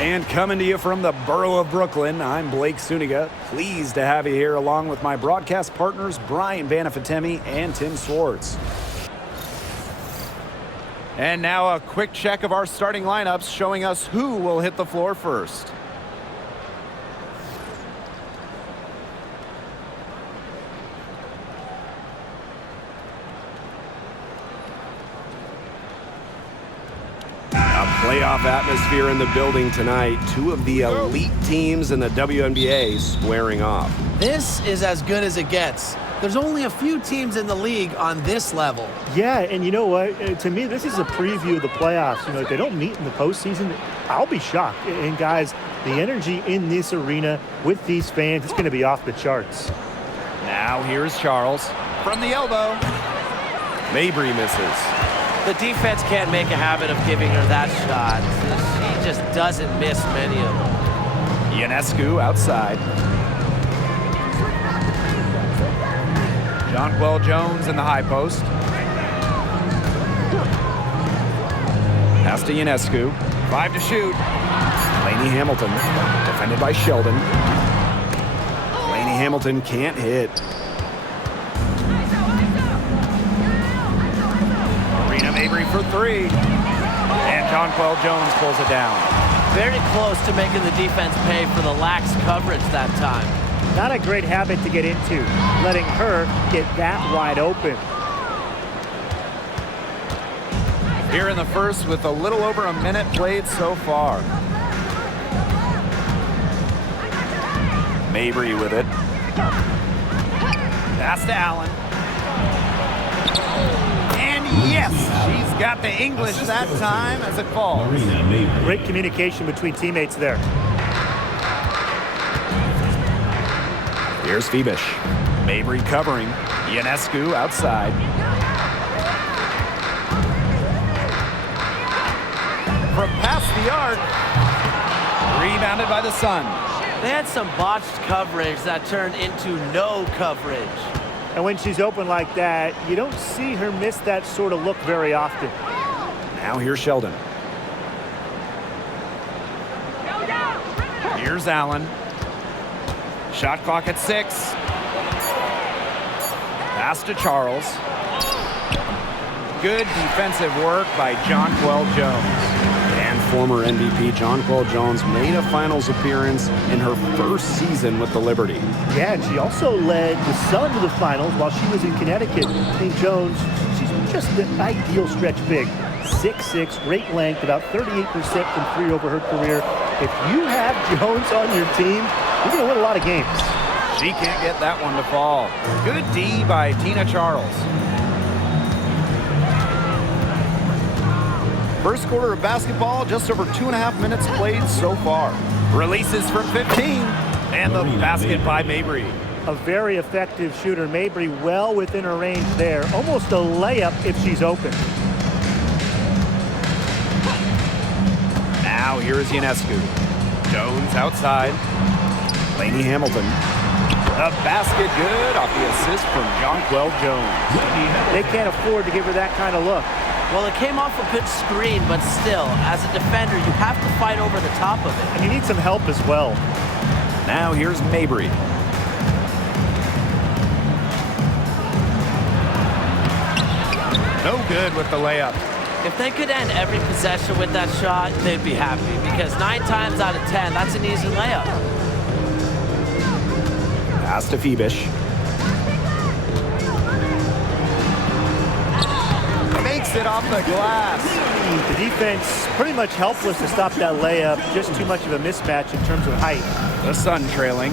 And coming to you from the borough of Brooklyn, I'm Blake Suniga. Pleased to have you here along with my broadcast partners, Brian Banafatemi and Tim Swartz. And now a quick check of our starting lineups showing us who will hit the floor first. Playoff atmosphere in the building tonight. Two of the elite teams in the WNBA squaring off. This is as good as it gets. There's only a few teams in the league on this level. Yeah, and you know what? To me, this is a preview of the playoffs. You know, if they don't meet in the postseason, I'll be shocked. And guys, the energy in this arena with these fans, it's going to be off the charts. Now here's Charles from the elbow. Mabry misses. The defense can't make a habit of giving her that shot. She just doesn't miss many of them. Ionescu outside. Jonquel Jones in the high post. Pass to Ionescu. 5 to shoot. Lainey Hamilton, defended by Sheldon. Lainey Hamilton can't hit. Mabry for 3. And Jonquel Jones pulls it down. Very close to making the defense pay for the lax coverage that time. Not a great habit to get into, letting her get that wide open. Here in the first with a little over a minute played so far. Mabry with it. Pass to Allen. Yes, she's got the English that time as it falls. Great communication between teammates there. Here's Phoebish. Mabry covering. Ionescu outside. From past the arc. Rebounded by the Sun. They had some botched coverage that turned into no coverage. And when she's open like that, you don't see her miss that sort of look very often. Now here's Sheldon. Here's Allen. Shot clock at 6. Pass to Charles. Good defensive work by Jonquel Jones. And former MVP Jonquel Jones made a finals appearance in her first season with the Liberty. Yeah, and she also led the Sun to the finals while she was in Connecticut. I think Jones, she's just the ideal stretch big. 6'6", great length, about 38% from 3 over her career. If you have Jones on your team, you're going to win a lot of games. She can't get that one to fall. Good D by Tina Charles. First quarter of basketball, just over 2.5 minutes played so far. Releases from 15, and the basket by Mabry. A very effective shooter. Mabry well within her range there. Almost a layup if she's open. Now here is Ionescu. Jones outside. Lainey Hamilton. The basket good off the assist from Jonquel Jones. They can't afford to give her that kind of look. Well, it came off a good screen, but still, as a defender, you have to fight over the top of it. And you need some help as well. Now here's Mabry. No good with the layup. If they could end every possession with that shot, they'd be happy, because 9 times out of 10, that's an easy layup. Pass to Phoebish. Makes it off the glass. The defense pretty much helpless to stop that layup. Just too much of a mismatch in terms of height. The Sun trailing.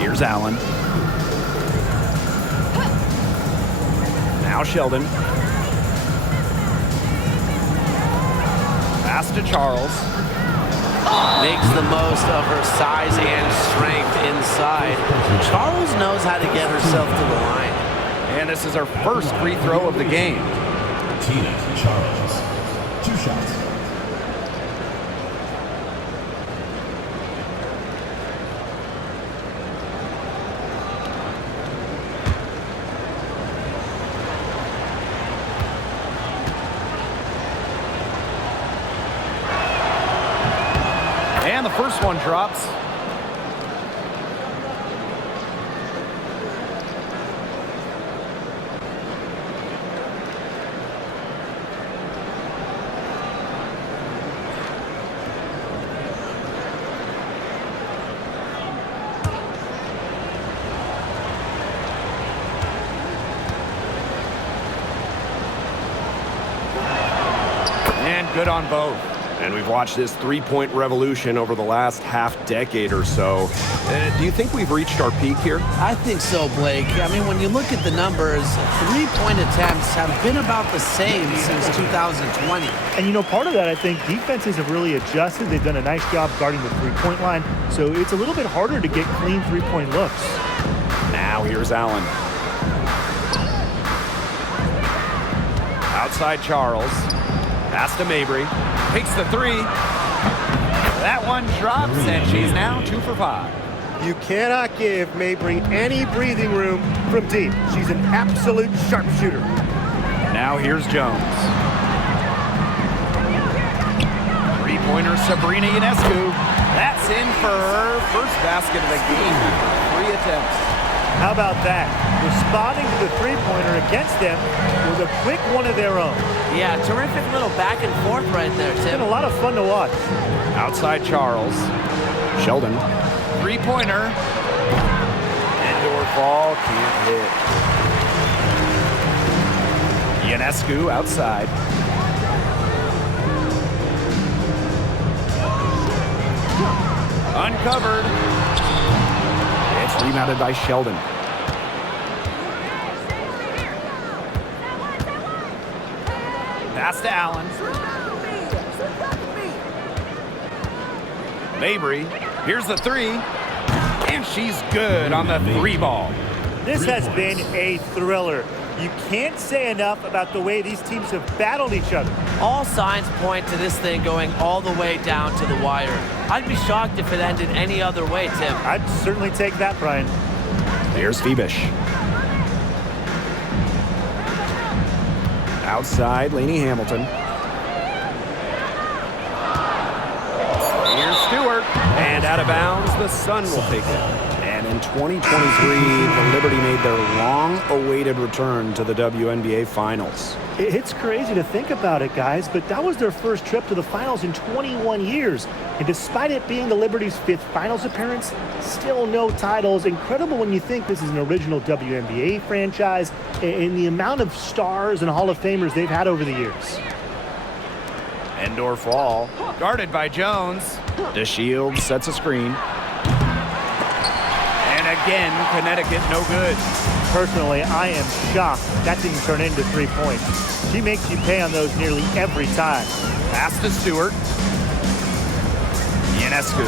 Here's Allen. Now Sheldon. Pass to Charles. Makes the most of her size and strength inside. Charles knows how to get herself to the line. And this is her first free throw of the game. Tina Charles, 2 shots. the first one drops. And good on both. And we've watched this three-point revolution over the last half-decade or so. Do you think we've reached our peak here? I think so, Blake. I mean, when you look at the numbers, three-point attempts have been about the same since 2020. And, you know, part of that, I think, defenses have really adjusted. They've done a nice job guarding the three-point line, so it's a little bit harder to get clean three-point looks. Now here's Allen. Outside Charles. Pass to Mabry. Takes the three. That one drops, and she's now 2 for 5. You cannot give Mabry any breathing room from deep. She's an absolute sharpshooter. Now here's Jones. Three-pointer Sabrina Ionescu. That's in for her first basket of the game after 3 attempts. How about that? Responding to the three-pointer against them with a quick one of their own. Yeah, terrific little back and forth right there, It's Tim. been a lot of fun to watch. Outside Charles. Sheldon. Three-pointer. Indoor ball, can't hit. Ionescu outside. Uncovered. It's rebounded by Sheldon. Pass to Allen. Mabry. Here's the three. And she's good on the 3-ball. This has been a thriller. You can't say enough about the way these teams have battled each other. All signs point to this thing going all the way down to the wire. I'd be shocked if it ended any other way, Tim. I'd certainly take that, Brian. There's Phoebish. Outside, Lainey Hamilton. Here's Stewart. And out of bounds, the Sun will take it. And in 2023, the Liberty made their long-awaited return to the WNBA Finals. It's crazy to think about it, guys, but that was their first trip to the finals in 21 years. And despite it being the Liberty's 5th finals appearance, still no titles. Incredible when you think this is an original WNBA franchise and the amount of stars and Hall of Famers they've had over the years. Indoor fall, guarded by Jones. DeShields sets a screen. And again, Connecticut no good. Personally, I am shocked that didn't turn into 3 points. She makes you pay on those nearly every time. Pass to Stewart. Ionescu.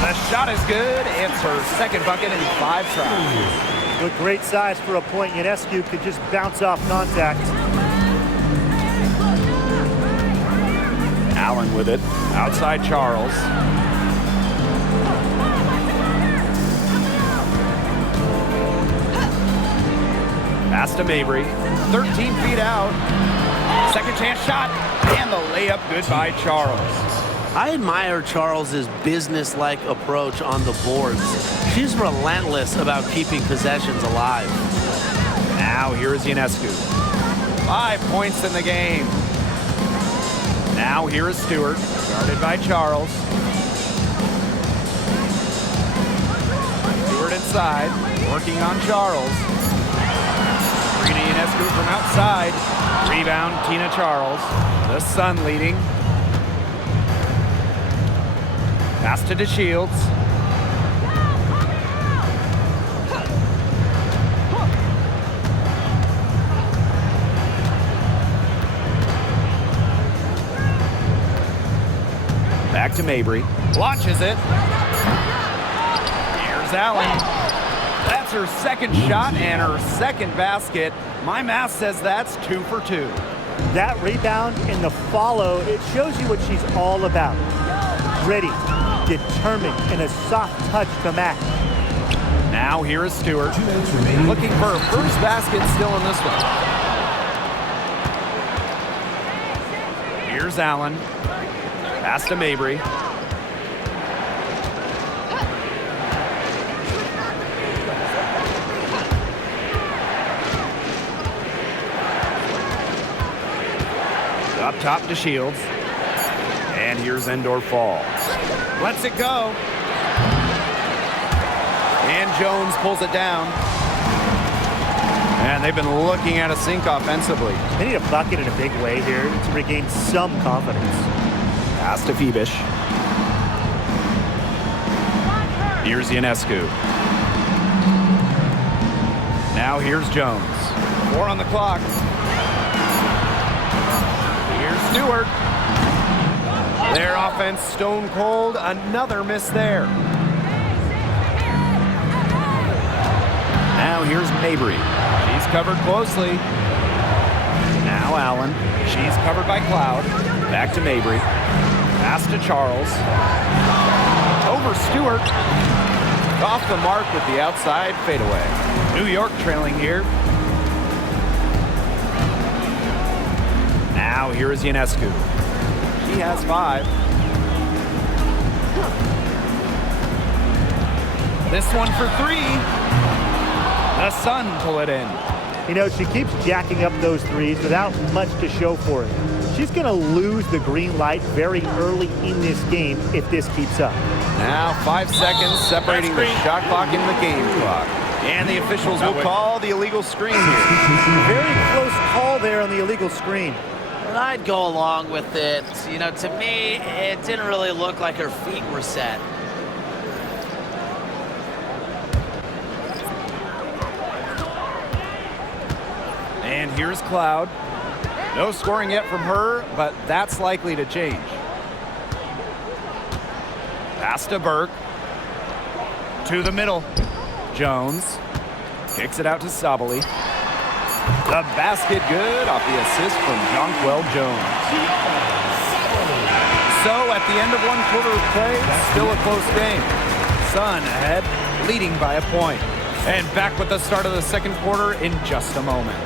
The shot is good. It's her second bucket in 5 tries. With great size for a point, Ionescu could just bounce off contact. Allen with it. Outside Charles. Pass to Mabry. 13 feet out. Second chance shot. And the layup good by Charles. I admire Charles's business-like approach on the boards. She's relentless about keeping possessions alive. Now here is Ionescu. 5 points in the game. Now here is Stewart, guarded by Charles. Stewart inside, working on Charles. Sabrina Ionescu from outside. Rebound, Tina Charles. The Sun leading. Pass to DeShields. Back to Mabry. Launches it. Here's Allen. That's her second shot and her second basket. My math says that's 2 for 2. That rebound and the follow, it shows you what she's all about. Gritty, determined, and a soft touch to match. Now here is Stewart. 2 minutes remaining. Looking for her first basket still in this one. Here's Allen. Pass to Mabry. Up top to Shields. And here's Endor Falls. Lets it go. And Jones pulls it down. And they've been looking at a sink offensively. They need a bucket in a big way here to regain some confidence. Pass to Phoebish. Here's Ionescu. Now here's Jones. 4 on the clock. Here's Stewart. Their offense stone cold. Another miss there. Now here's Mabry. She's covered closely. Now Allen. She's covered by Cloud. Back to Mabry. Pass to Charles. Over Stewart. Off the mark with the outside fadeaway. New York trailing here. Now here is Ionescu. She has 5. This one for 3. The Sun pull it in. You know, she keeps jacking up those threes without much to show for it. She's going to lose the green light very early in this game if this keeps up. Now 5 seconds separating the shot clock and the game clock. And the officials will call the illegal screen here. Very close call there on the illegal screen. And I'd go along with it. You know, to me, it didn't really look like her feet were set. And here's Cloud. No scoring yet from her, but that's likely to change. Pass to Burke. To the middle. Jones. Kicks it out to Sabali. The basket good off the assist from Jonquel Jones. So at the end of 1 quarter of play, still a close game. Sun ahead, leading by a point. And back with the start of the second quarter in just a moment.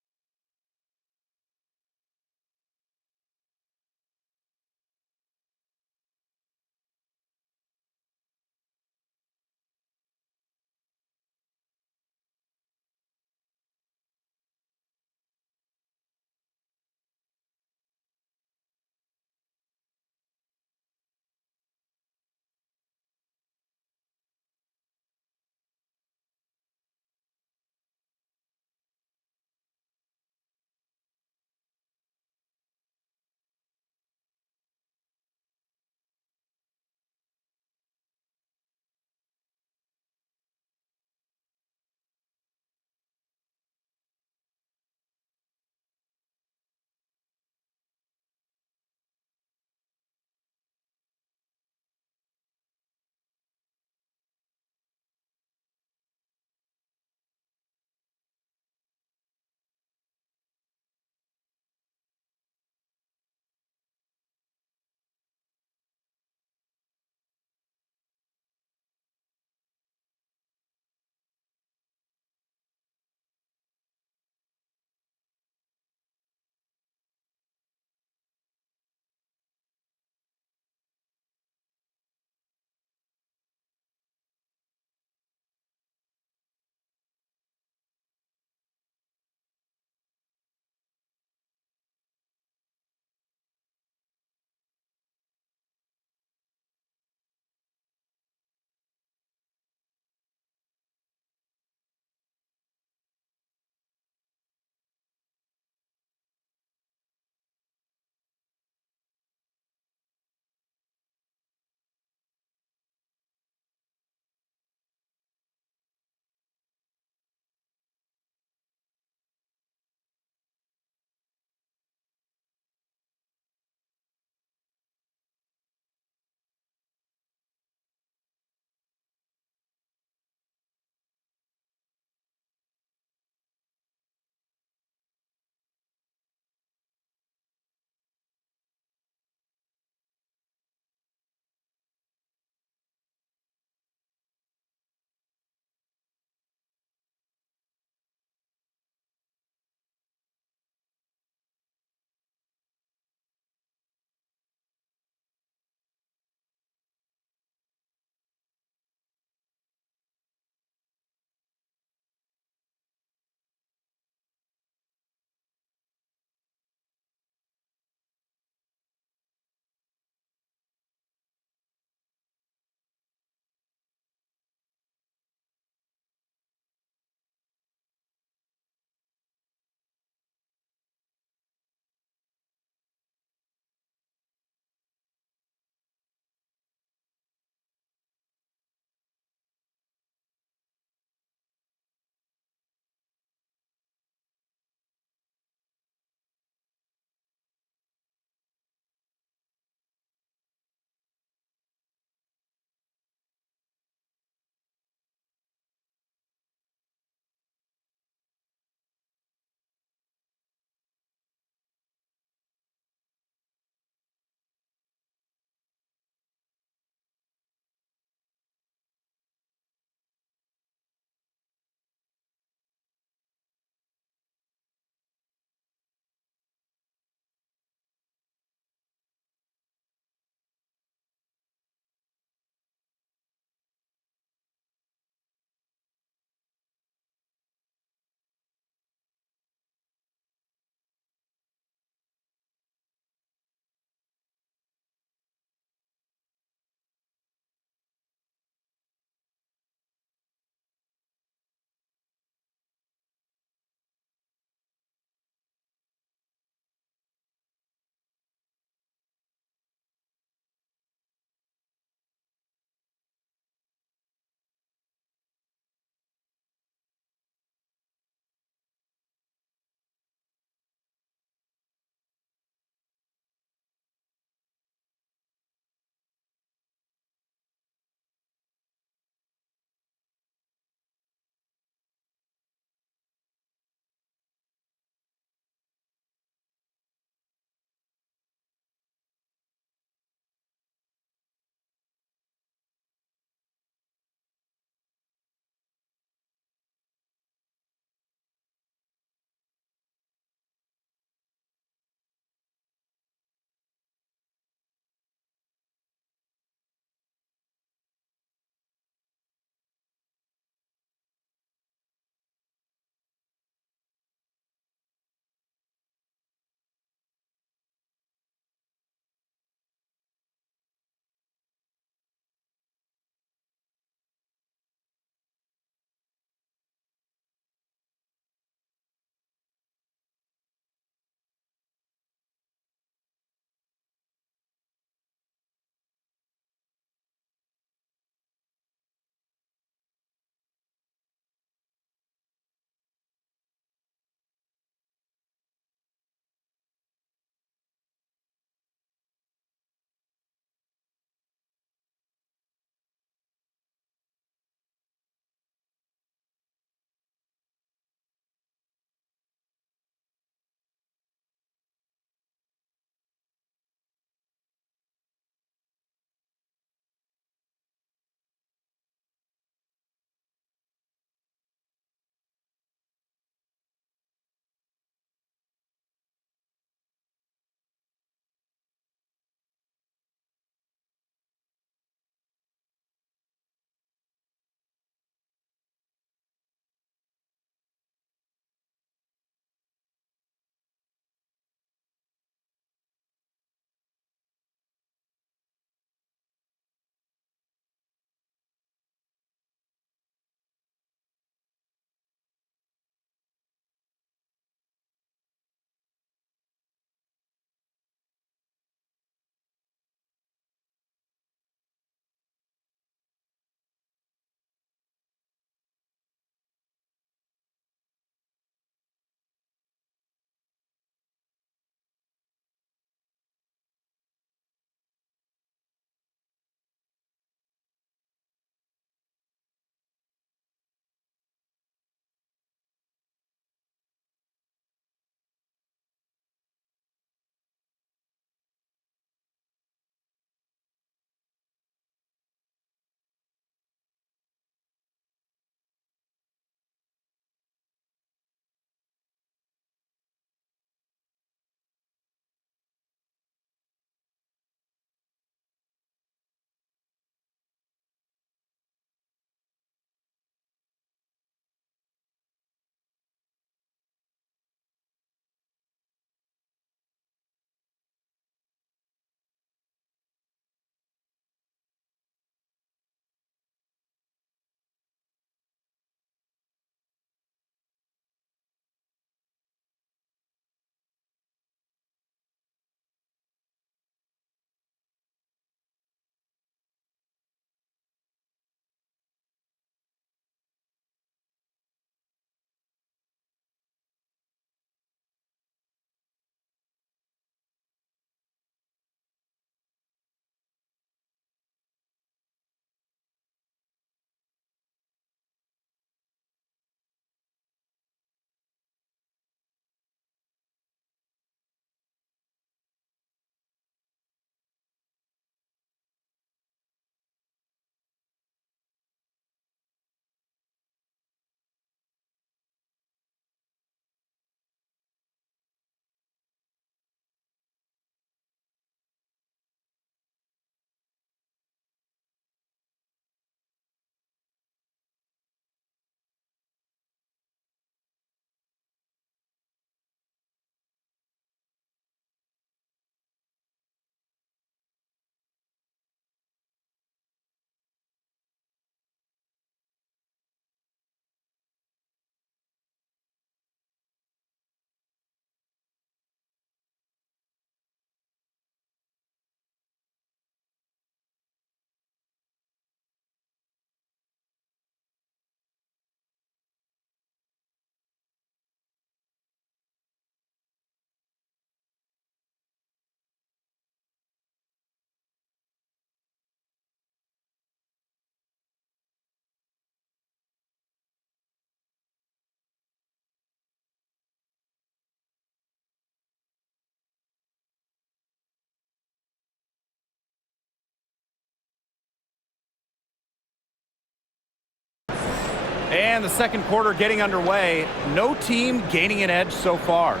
And the second quarter getting underway. No team gaining an edge so far.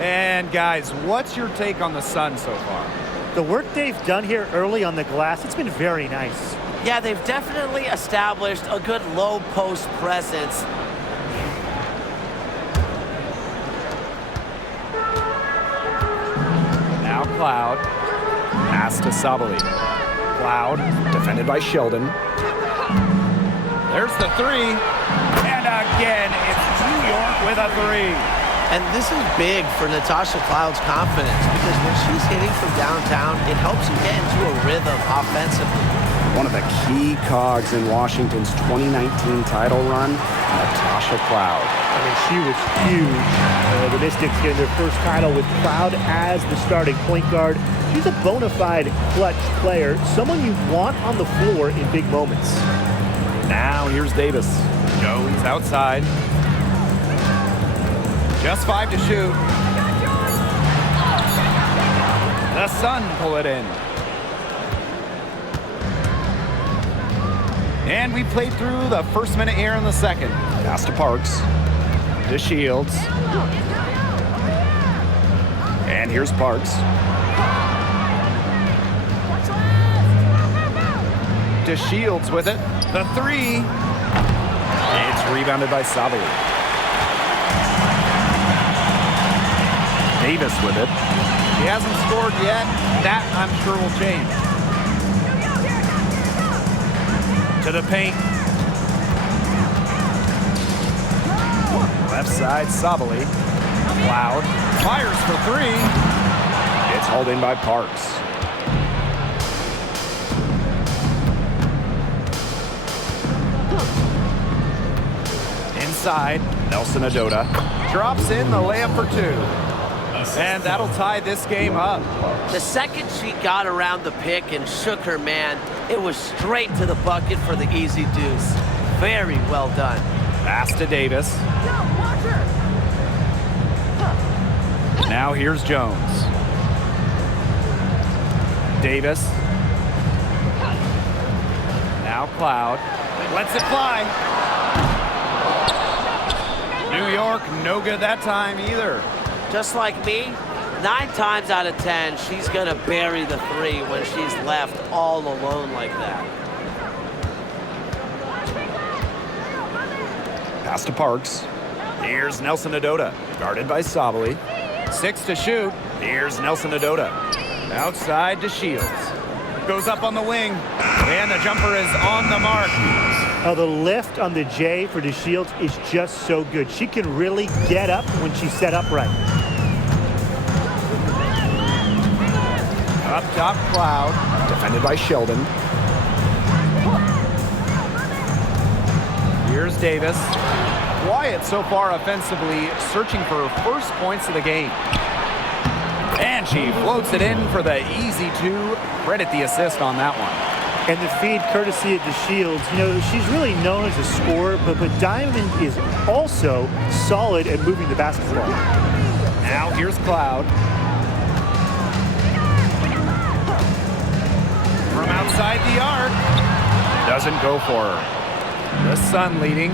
And guys, what's your take on the Sun so far? The work they've done here early on the glass, it's been very nice. Yeah, they've definitely established a good low post presence. Now Cloud. Pass to Sabali. Cloud, defended by Sheldon. There's the three. And again, it's New York with a three. And this is big for Natasha Cloud's confidence because when she's hitting from downtown, it helps you get into a rhythm offensively. One of the key cogs in Washington's 2019 title run, Natasha Cloud. I mean, she was huge. The Mystics getting their first title with Cloud as the starting point guard. She's a bona fide clutch player, someone you want on the floor in big moments. Now here's Davis. Jones outside. Just 5 to shoot. The Sun pull it in. And we played through the first minute here in the second. Pass to Parks. To Shields. And here's Parks. To Shields with it. The three. It's rebounded by Sabali. Davis with it. He hasn't scored yet. That, I'm sure, will change. To the paint. Left side, Sabali. Cloud. Fires for three. It's hauled in by Parks. Inside. Nelson Adota. Drops in the layup for two. And that'll tie this game up. The second she got around the pick and shook her man, it was straight to the bucket for the easy deuce. Very well done. Pass to Davis. Now here's Jones. Davis. Now Cloud. Lets it fly. New York, no good that time either. Just like me, 9 times out of 10, she's going to bury the three when she's left all alone like that. Pass to Parks. Here's Nelson Adota, guarded by Sabali. 6 to shoot. Here's Nelson Adota. Outside to Shields. Goes up on the wing, and the jumper is on the mark. Now the lift on the J for DeShields is just so good. She can really get up when she's set up right. Up top, Cloud. Defended by Sheldon. Here's Davis. Quiet so far offensively, searching for her first points of the game. And she floats it in for the easy two. Credit the assist on that one. And the feed courtesy of DeShields. You know, she's really known as a scorer, but Diamond is also solid at moving the basketball. Now here's Cloud. From outside the arc. Doesn't go for her. The Sun leading.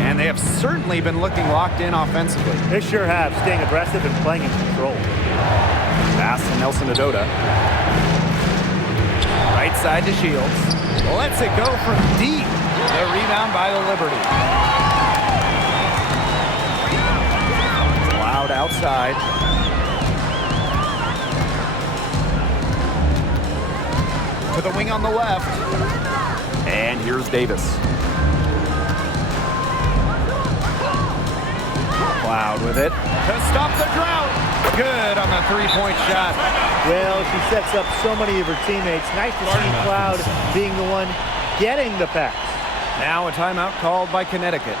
And they have certainly been looking locked in offensively. They sure have, staying aggressive and playing in control. Pass to Nelson Adota. Right side to Shields. Lets it go from deep. The rebound by the Liberty. Cloud outside. To the wing on the left. And here's Davis. Cloud with it. To stop the drought. Good on the three-point shot. Well, she sets up so many of her teammates. Nice to see Cloud being the one getting the pass. Now a timeout called by Connecticut.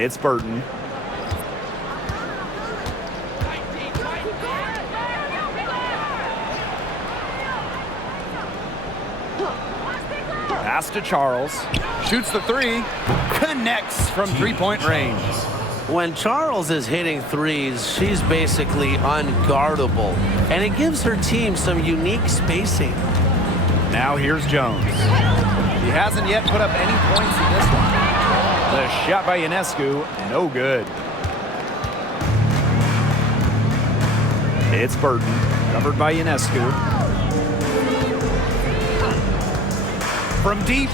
It's Burton. Pass to Charles. Shoots the three. Connects from three-point range. When Charles is hitting threes, she's basically unguardable, and it gives her team some unique spacing. Now here's Jones. He hasn't yet put up any points in this one. The shot by Ionescu, no good. It's Burton, covered by Ionescu. From deep.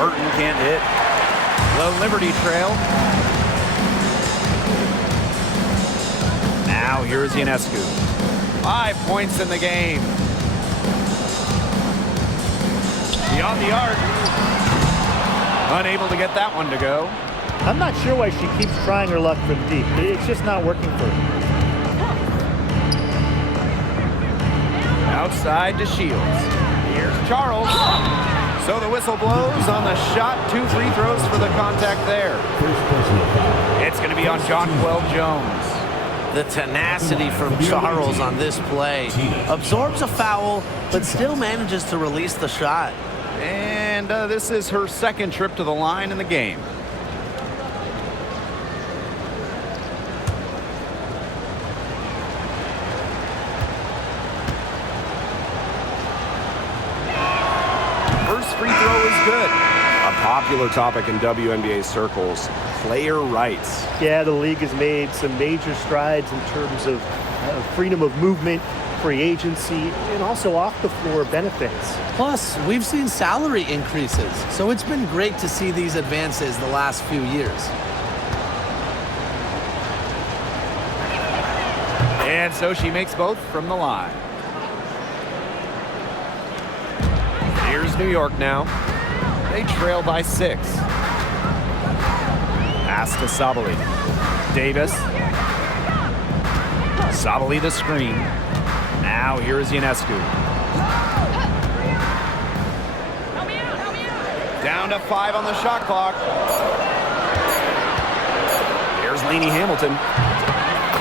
Burton can't hit. The Liberty trail. Now here's Ionescu. 5 points in the game. Beyond the arc. Unable to get that one to go. I'm not sure why she keeps trying her luck from deep. It's just not working for her. Outside to Shields. Here's Charles. So the whistle blows on the shot. 2 free throws for the contact there. It's going to be on Jonquel Jones. The tenacity from Charles on this play. Absorbs a foul, but still manages to release the shot. And this is her second trip to the line in the game. First free throw is good. A popular topic in WNBA circles, player rights. Yeah, the league has made some major strides in terms of freedom of movement, free agency, and also off-the-floor benefits. Plus, we've seen salary increases, so it's been great to see these advances the last few years. And so she makes both from the line. Here's New York now. They trail by 6. Pass to Sabali. Davis. Sabali the screen. Now here's Ionescu. Down to 5 on the shot clock. Here's Lainey Hamilton.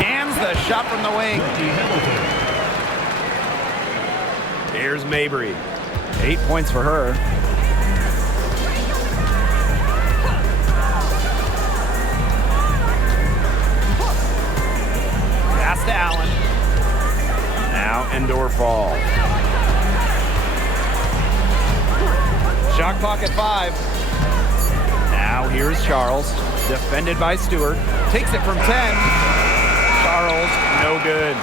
Cans the shot from the wing. Here's Mabry. 8 points for her. Pass to Allen. Now Endor Fall. Shot clock at 5. Now here's Charles. Defended by Stewart. Takes it from 10. Charles, no good.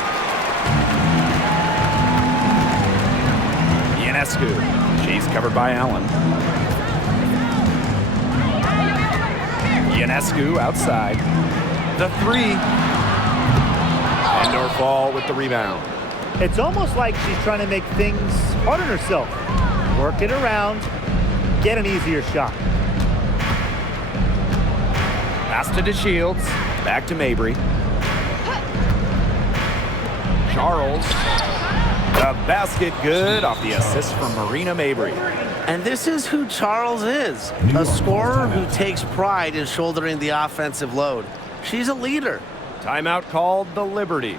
Ionescu. She's covered by Allen. Ionescu outside. The 3. Endor Fall with the rebound. It's almost like she's trying to make things hard on herself. Work it around, get an easier shot. Pass to DeShields. Back to Mabry. Charles. The basket good off the assist from Marina Mabry. And this is who Charles is, a scorer who takes pride in shouldering the offensive load. She's a leader. Timeout called the Liberty.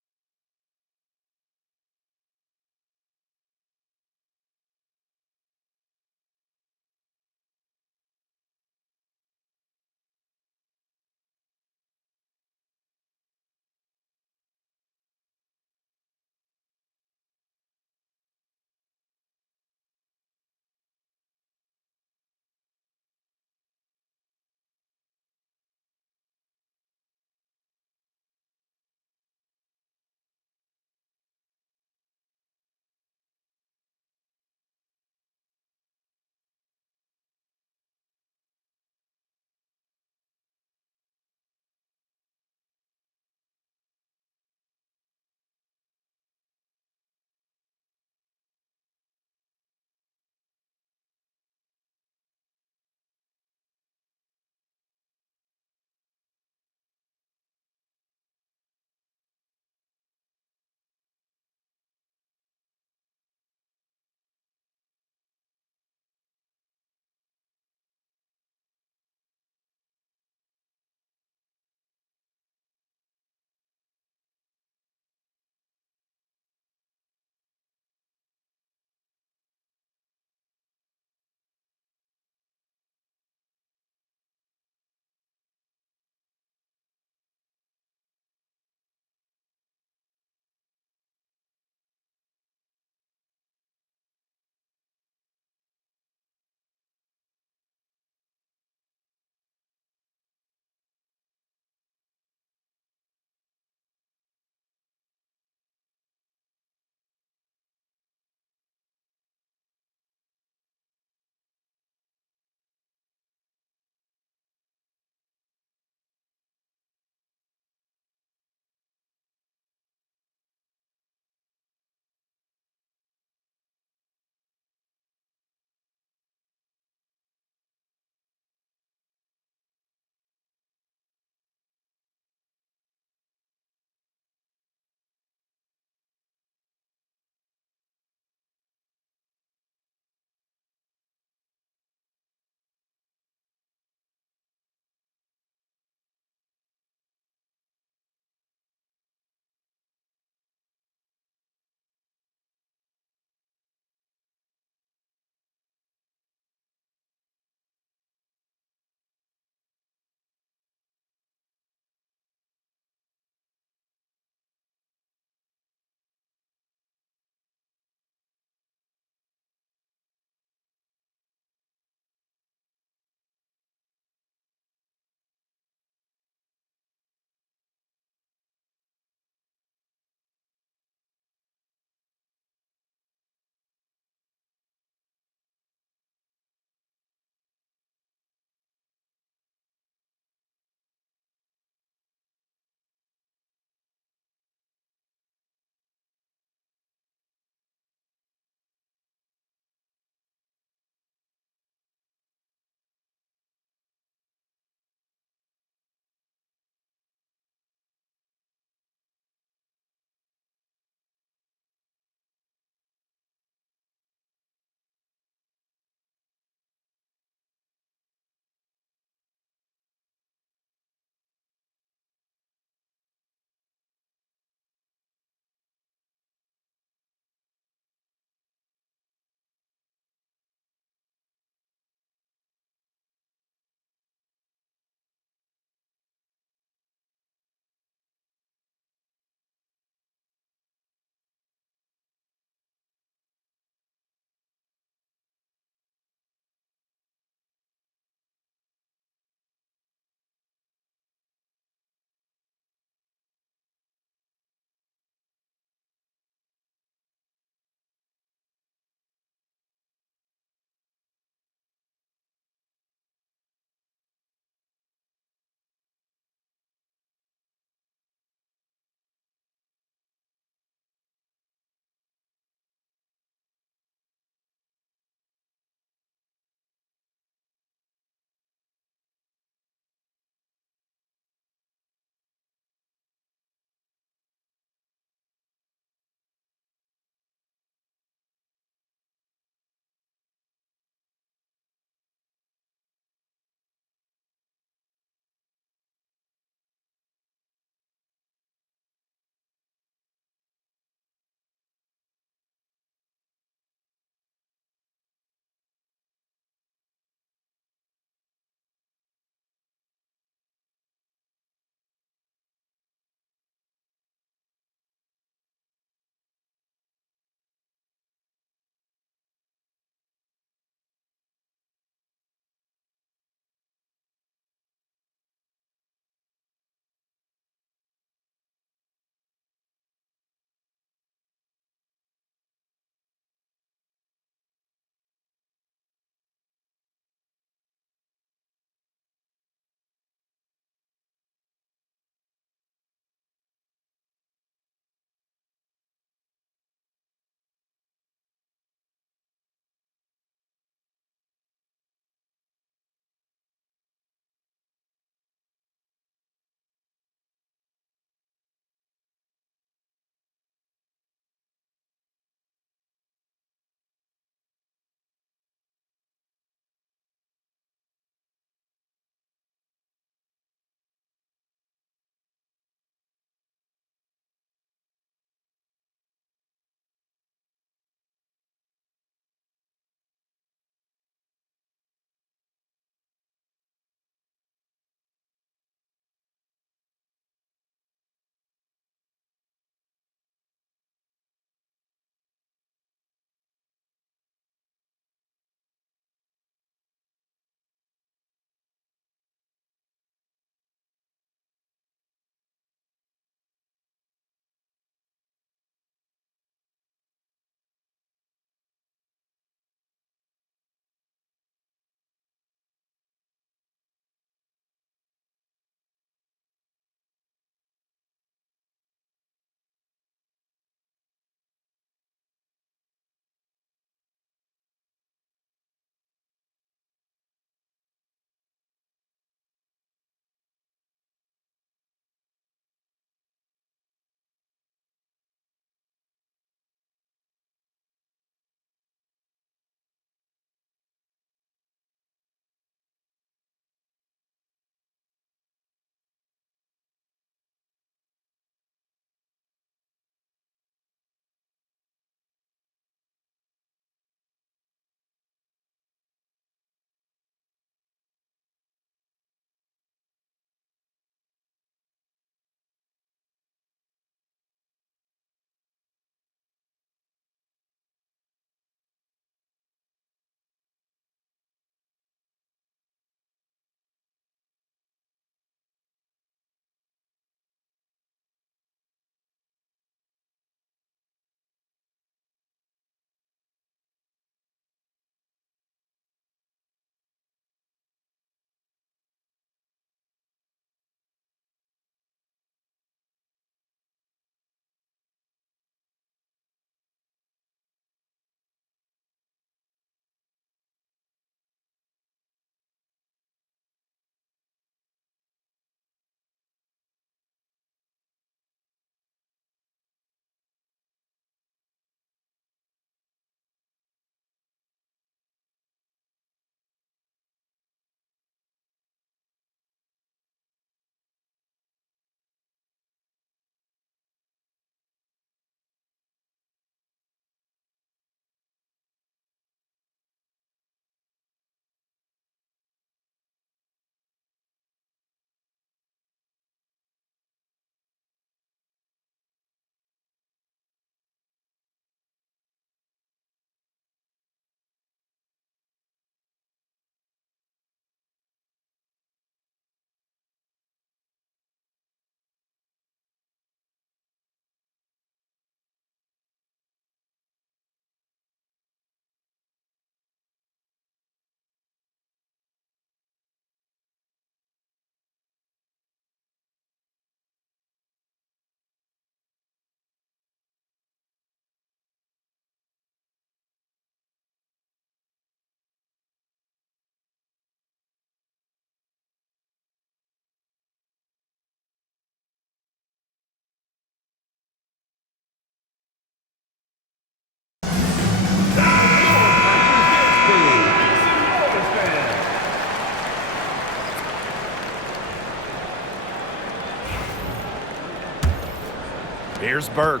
Here's Burke.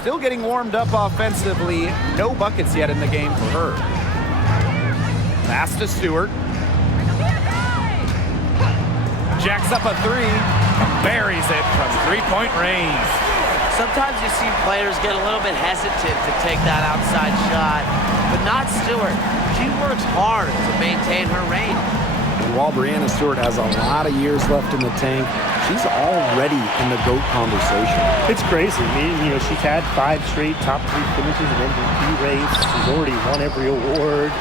Still getting warmed up offensively. No buckets yet in the game for her. Pass to Stewart. Jacks up a three. Buries it from three-point range. Sometimes you see players get a little bit hesitant to take that outside shot, but not Stewart. She works hard to maintain her range. And while Breanna Stewart has a lot of years left in the tank, she's already in the GOAT conversation. It's crazy. I mean, she's had 5 straight top 3 finishes in MVP race. She's already won every award,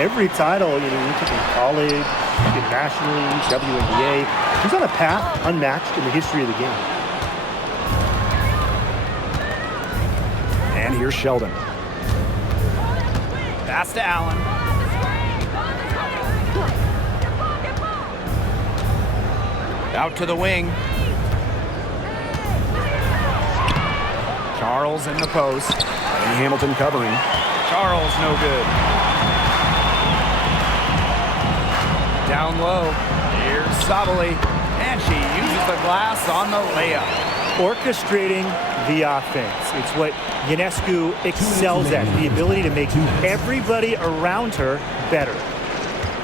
every title. You took in college, in National League, WNBA. She's on a path unmatched in the history of the game. And here's Sheldon. Pass to Allen. Out to the wing. Charles in the post. And Hamilton covering. Charles no good. Down low. Here's Sabali. And she uses the glass on the layup. Orchestrating the offense. It's what Ionescu excels at, the ability to make everybody around her better.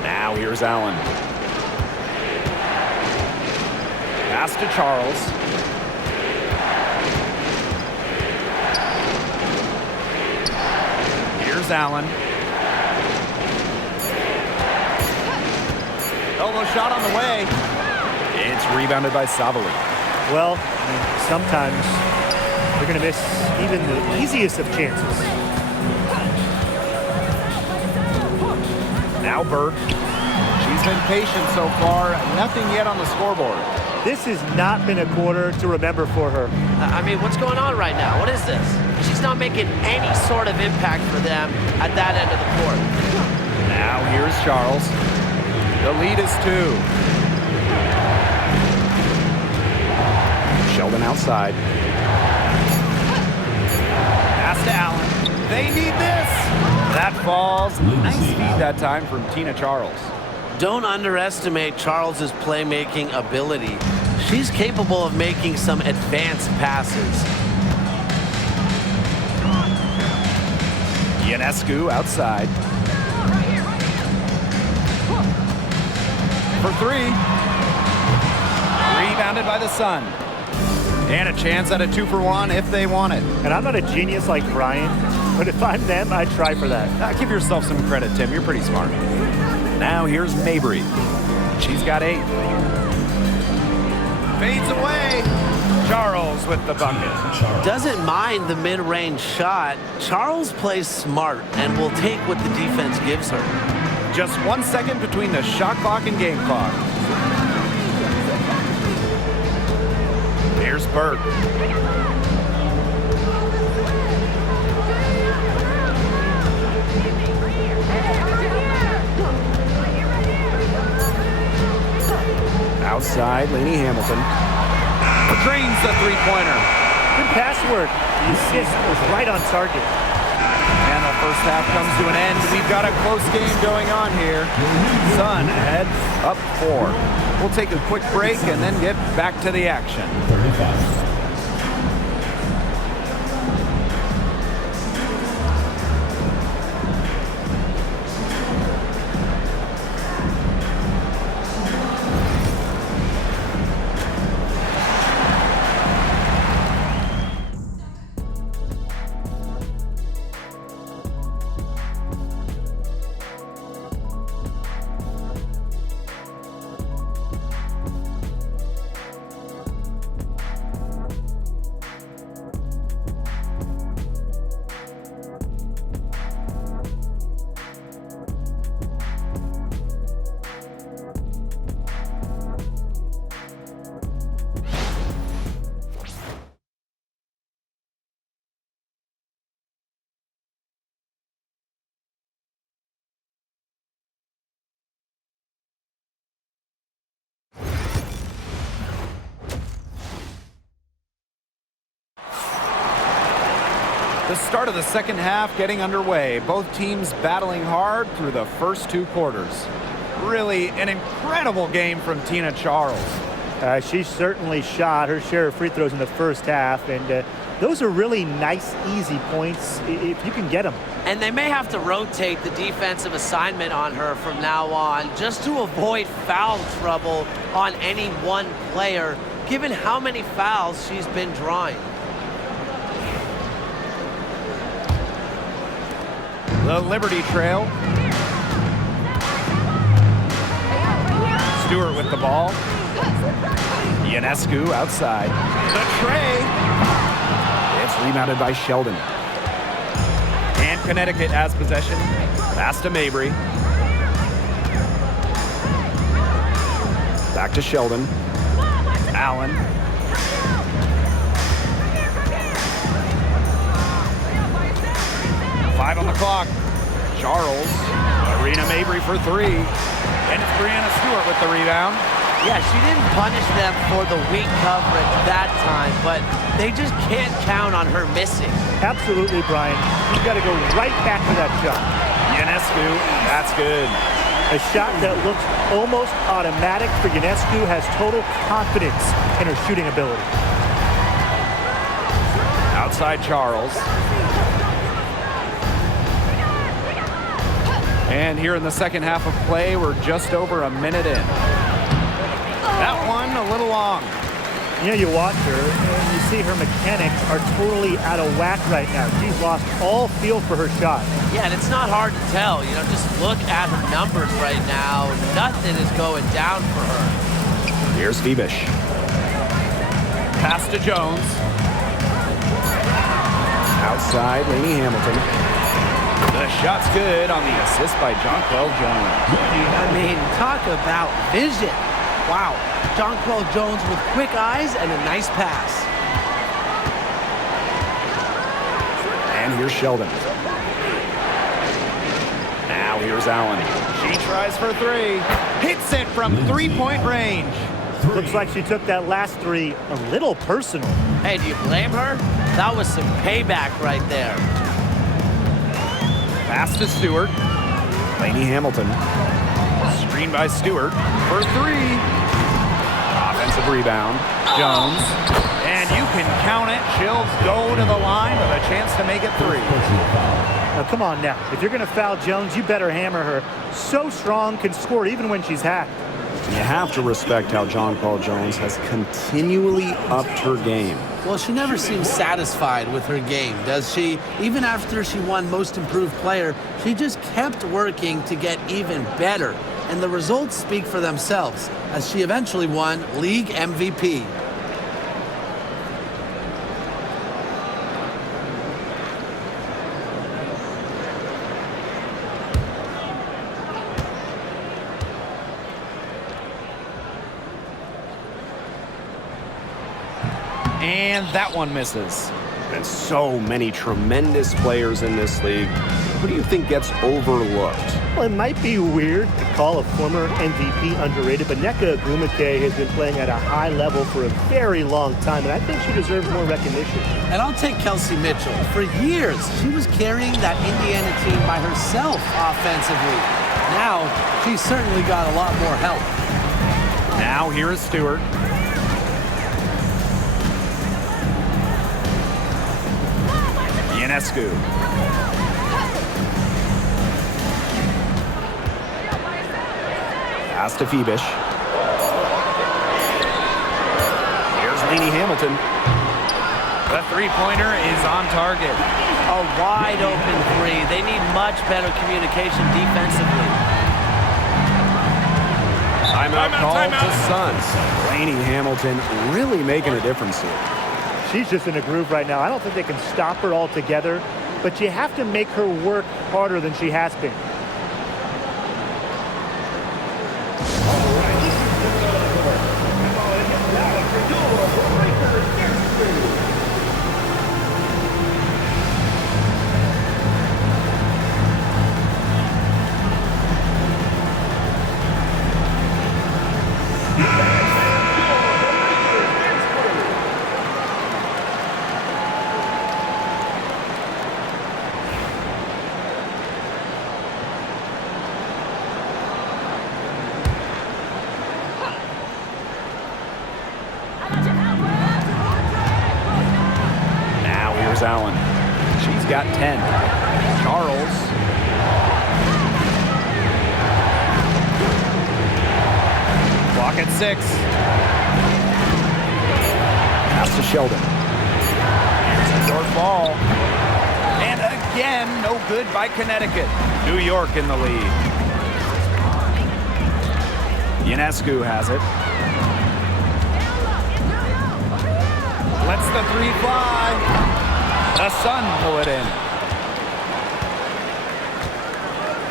Now here's Allen. Pass to Charles. Here's Allen. Elbow shot on the way. It's rebounded by Savali. Well, sometimes they're going to miss even the easiest of chances. Now Burke. She's been patient so far. Nothing yet on the scoreboard. This has not been a quarter to remember for her. I mean, what's going on right now? What is this? She's not making any sort of impact for them at that end of the court. Now here's Charles. The lead is 2. Sheldon outside. Pass to Allen. They need this. That falls. Nice feed that time from Tina Charles. Don't underestimate Charles's playmaking ability. She's capable of making some advanced passes. Ionescu outside. For 3. Rebounded by the Sun. And a chance at a 2-for-1 if they want it. And I'm not a genius like Brian, but if I'm them, I'd try for that. Give yourself some credit, Tim. You're pretty smart. Now here's Mabry. She's got 8. Fades away. Charles with the bucket. Doesn't mind the mid-range shot. Charles plays smart and will take what the defense gives her. Just 1 second between the shot clock and game clock. Here's Burke. Outside, Lainey Hamilton. Drains the three-pointer. Good pass work. The assist was right on target. And the first half comes to an end. We've got a close game going on here. Sun ahead, up 4. We'll take a quick break and then get back to the action. 35. The start of the second half getting underway. Both teams battling hard through the first 2 quarters. Really an incredible game from Tina Charles. She certainly shot her share of free throws in the first half, and Those are really nice, easy points if you can get them. And they may have to rotate the defensive assignment on her from now on just to avoid foul trouble on any one player, given how many fouls she's been drawing. The Liberty Trail. Stewart with the ball. Ionescu outside. The tray. It's rebounded by Sheldon. And Connecticut has possession. Pass to Mabry. Back to Sheldon. Allen. Five on the clock. Charles. Arena Mabry for three. And it's Brianna Stewart with the rebound. Yeah, she didn't punish them for the weak coverage that time, but they just can't count on her missing. Absolutely, Brian. You've got to go right back to that shot. Ionescu, that's good. A shot that looks almost automatic for Ionescu, has total confidence in her shooting ability. Outside Charles. And here in the second half of play, we're just over a minute in. That one a little long. You know, you watch her and you see her mechanics are totally out of whack right now. She's lost all feel for her shot. Yeah, and it's not hard to tell. You know, just look at her numbers right now. Nothing is going down for her. Here's Phoebish. Pass to Jones. Outside, Lainey Hamilton. The shot's good on the assist by Jonquel Jones. I mean, talk about vision. Wow. Jonquel Jones with quick eyes and a nice pass. And here's Sheldon. Now here's Allen. She tries for three. Hits it from three-point range. Looks like she took that last three a little personal. Hey, do you blame her? That was some payback right there. Pass to Stewart. Lainey Hamilton. Screen by Stewart for three. Offensive rebound. Jones. And you can count it. She'll go to the line with a chance to make it three. Now, come on now. If you're going to foul Jones, you better hammer her. So strong, can score even when she's hacked. You have to respect how Jonquel Jones has continually upped her game. Well, she never seems satisfied with her game, does she? Even after she won Most Improved Player, she just kept working to get even better. And the results speak for themselves, as she eventually won League MVP. And that one misses. And so many tremendous players in this league. Who do you think gets overlooked? Well, it might be weird to call a former MVP underrated, but Nneka Ogwumike has been playing at a high level for a very long time, and I think she deserves more recognition. And I'll take Kelsey Mitchell. For years, she was carrying that Indiana team by herself offensively. Now, she's certainly got a lot more help. Now here is Stewart. Ionescu. Pass to Phoebish. Here's Lainey Hamilton. The three-pointer is on target. A wide open three. They need much better communication defensively. Timeout called to Suns. Lainey Hamilton really making a difference here. She's just in a groove right now. I don't think they can stop her altogether, but you have to make her work harder than she has been. Charles. Clock at 6. Pass to Sheldon. Here's a short ball. And again, no good by Connecticut. New York in the lead. Ionescu has it. Lets the 3 fly. The Sun pull it in.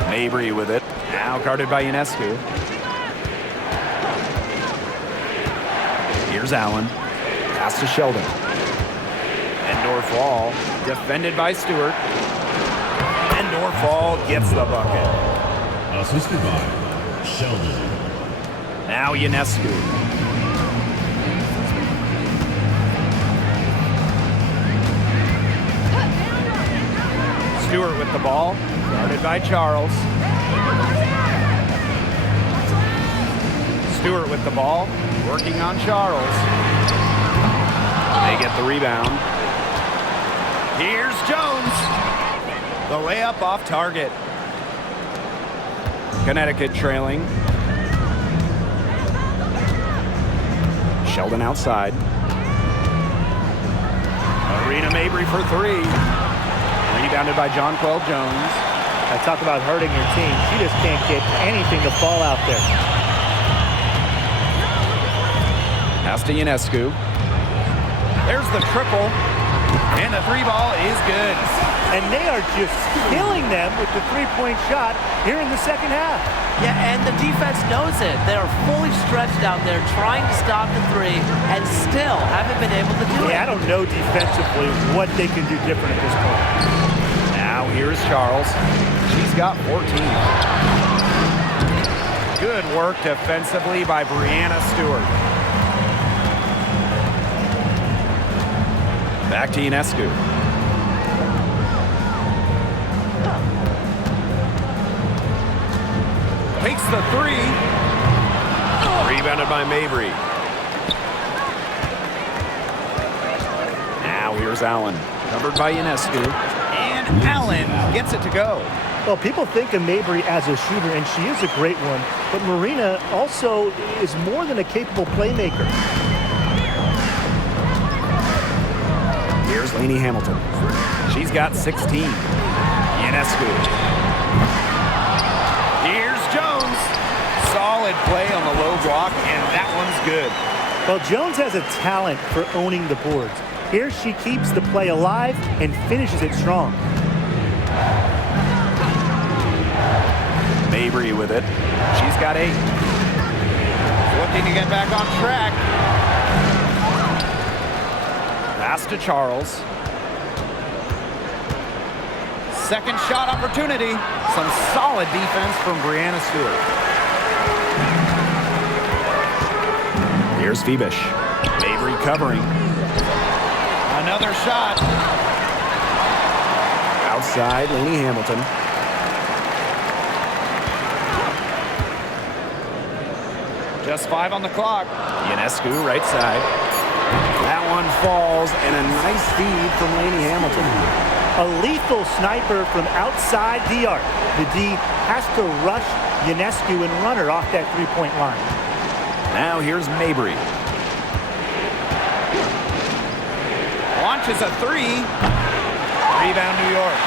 Mabry with it. Now guarded by Ionescu. Here's Allen. Pass to Sheldon. Endorf Wall, defended by Stewart. Endorf Wall gets the bucket. Assisted by Sheldon. Now Ionescu. Stewart with the ball, guarded by Charles. Stewart with the ball, working on Charles. They get the rebound. Here's Jones. The layup off target. Connecticut trailing. Sheldon outside. Arena Mabry for 3. Rebounded by Jonquel Jones. I talk about hurting your team. She just can't get anything to fall out there. Pass to Ionescu. There's the triple. And the 3 ball is good. And they are just killing them with the three-point shot here in the second half. Yeah, and the defense knows it. They are fully stretched out there trying to stop the 3 and still haven't been able to do it. I don't know defensively what they can do different at this point. Now here's Charles. She's got 14. Good work defensively by Breanna Stewart. Back to Ionescu. Takes the 3. Rebounded by Mabry. Now here's Allen. Covered by Ionescu. And Allen gets it to go. Well, people think of Mabry as a shooter, and she is a great one. But Marina also is more than a capable playmaker. Here's Lainey Hamilton. She's got 16. Ionescu. Here's Jones. Solid play on the low block, and that one's good. Well, Jones has a talent for owning the boards. Here she keeps the play alive and finishes it strong. Mabry with it. She's got 8. Looking to get back on track. Pass to Charles. Second shot opportunity. Some solid defense from Breanna Stewart. Here's Phoebish. Mabry covering. Another shot. Outside, Lainey Hamilton. Just 5 on the clock. Ionescu, right side. That one falls, and a nice feed from Lainey Hamilton. A lethal sniper from outside the arc. The D has to rush Ionescu and run her off that three-point line. Now here's Mabry. Launches a 3. Rebound New York.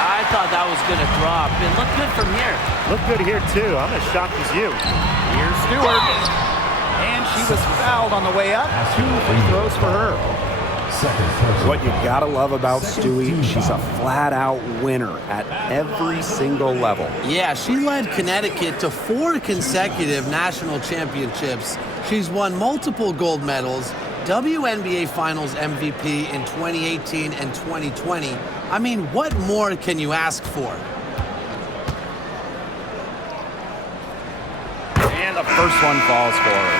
I thought that was going to drop. It looked good from here. Look good here, too. I'm as shocked as you. Here's Stewart. And she was fouled on the way up. 2 free throws for her. What you gotta love about Stewie, she's a flat-out winner at every single level. Yeah, she led Connecticut to 4 consecutive national championships. She's won multiple gold medals, WNBA Finals MVP in 2018 and 2020. I mean, what more can you ask for? And the first one falls for her.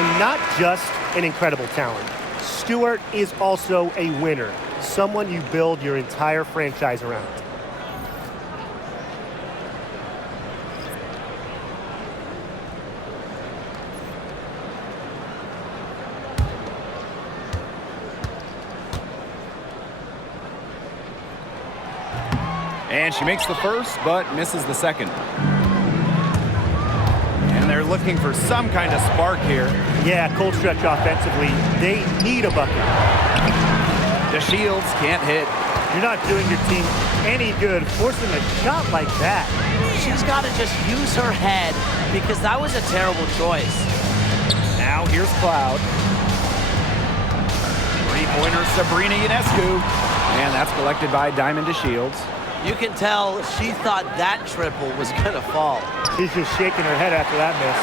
And not just an incredible talent. Stewart is also a winner, someone you build your entire franchise around. And she makes the first, but misses the second. And they're looking for some kind of spark here. Yeah, cold stretch offensively. They need a bucket. DeShields can't hit. You're not doing your team any good forcing a shot like that. She's got to just use her head because that was a terrible choice. Now here's Cloud. Three-pointer Sabrina Ionescu. And that's collected by Diamond DeShields. You can tell she thought that triple was going to fall. She's just shaking her head after that miss.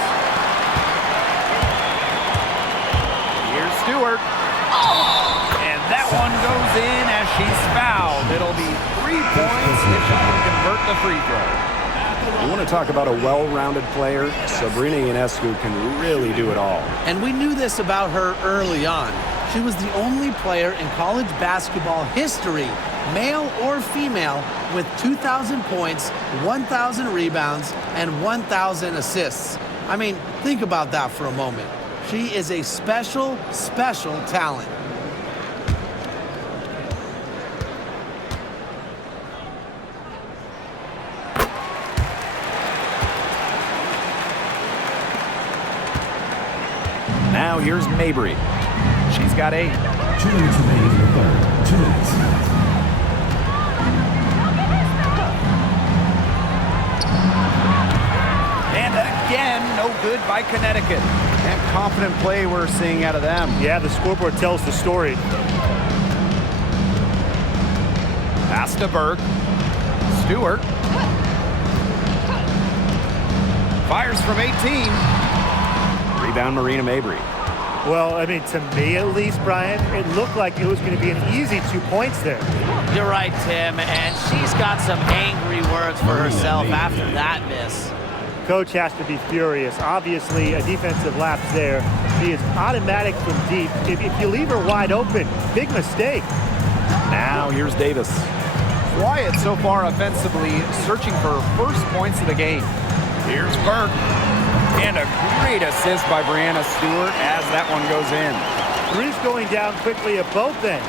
Here's Stewart. And that one goes in as she's fouled. It'll be 3 points if she can convert the free throw. You want to talk about a well-rounded player? Sabrina Ionescu can really do it all. And we knew this about her early on. She was the only player in college basketball history, male or female, with 2,000 points, 1,000 rebounds, and 1,000 assists. I mean, think about that for a moment. She is a special, special talent. Now here's Mabry. She's got 8. 2 minutes remaining in the third. 2 minutes. And again, no good by Connecticut. And confident play we're seeing out of them. Yeah, the scoreboard tells the story. Pass to Burke. Stewart. Fires from 18. Rebound Marina Mabry. Well, I mean, to me at least, Brian, it looked like it was going to be an easy 2 points there. You're right, Tim, and she's got some angry words for herself after that miss. Coach has to be furious. Obviously, a defensive lapse there. She is automatic from deep. If you leave her wide open, big mistake. Now here's Davis. Quiet so far offensively, searching for first points of the game. Here's Burke. And a great assist by Brianna Stewart as that one goes in. Three's going down quickly at both ends.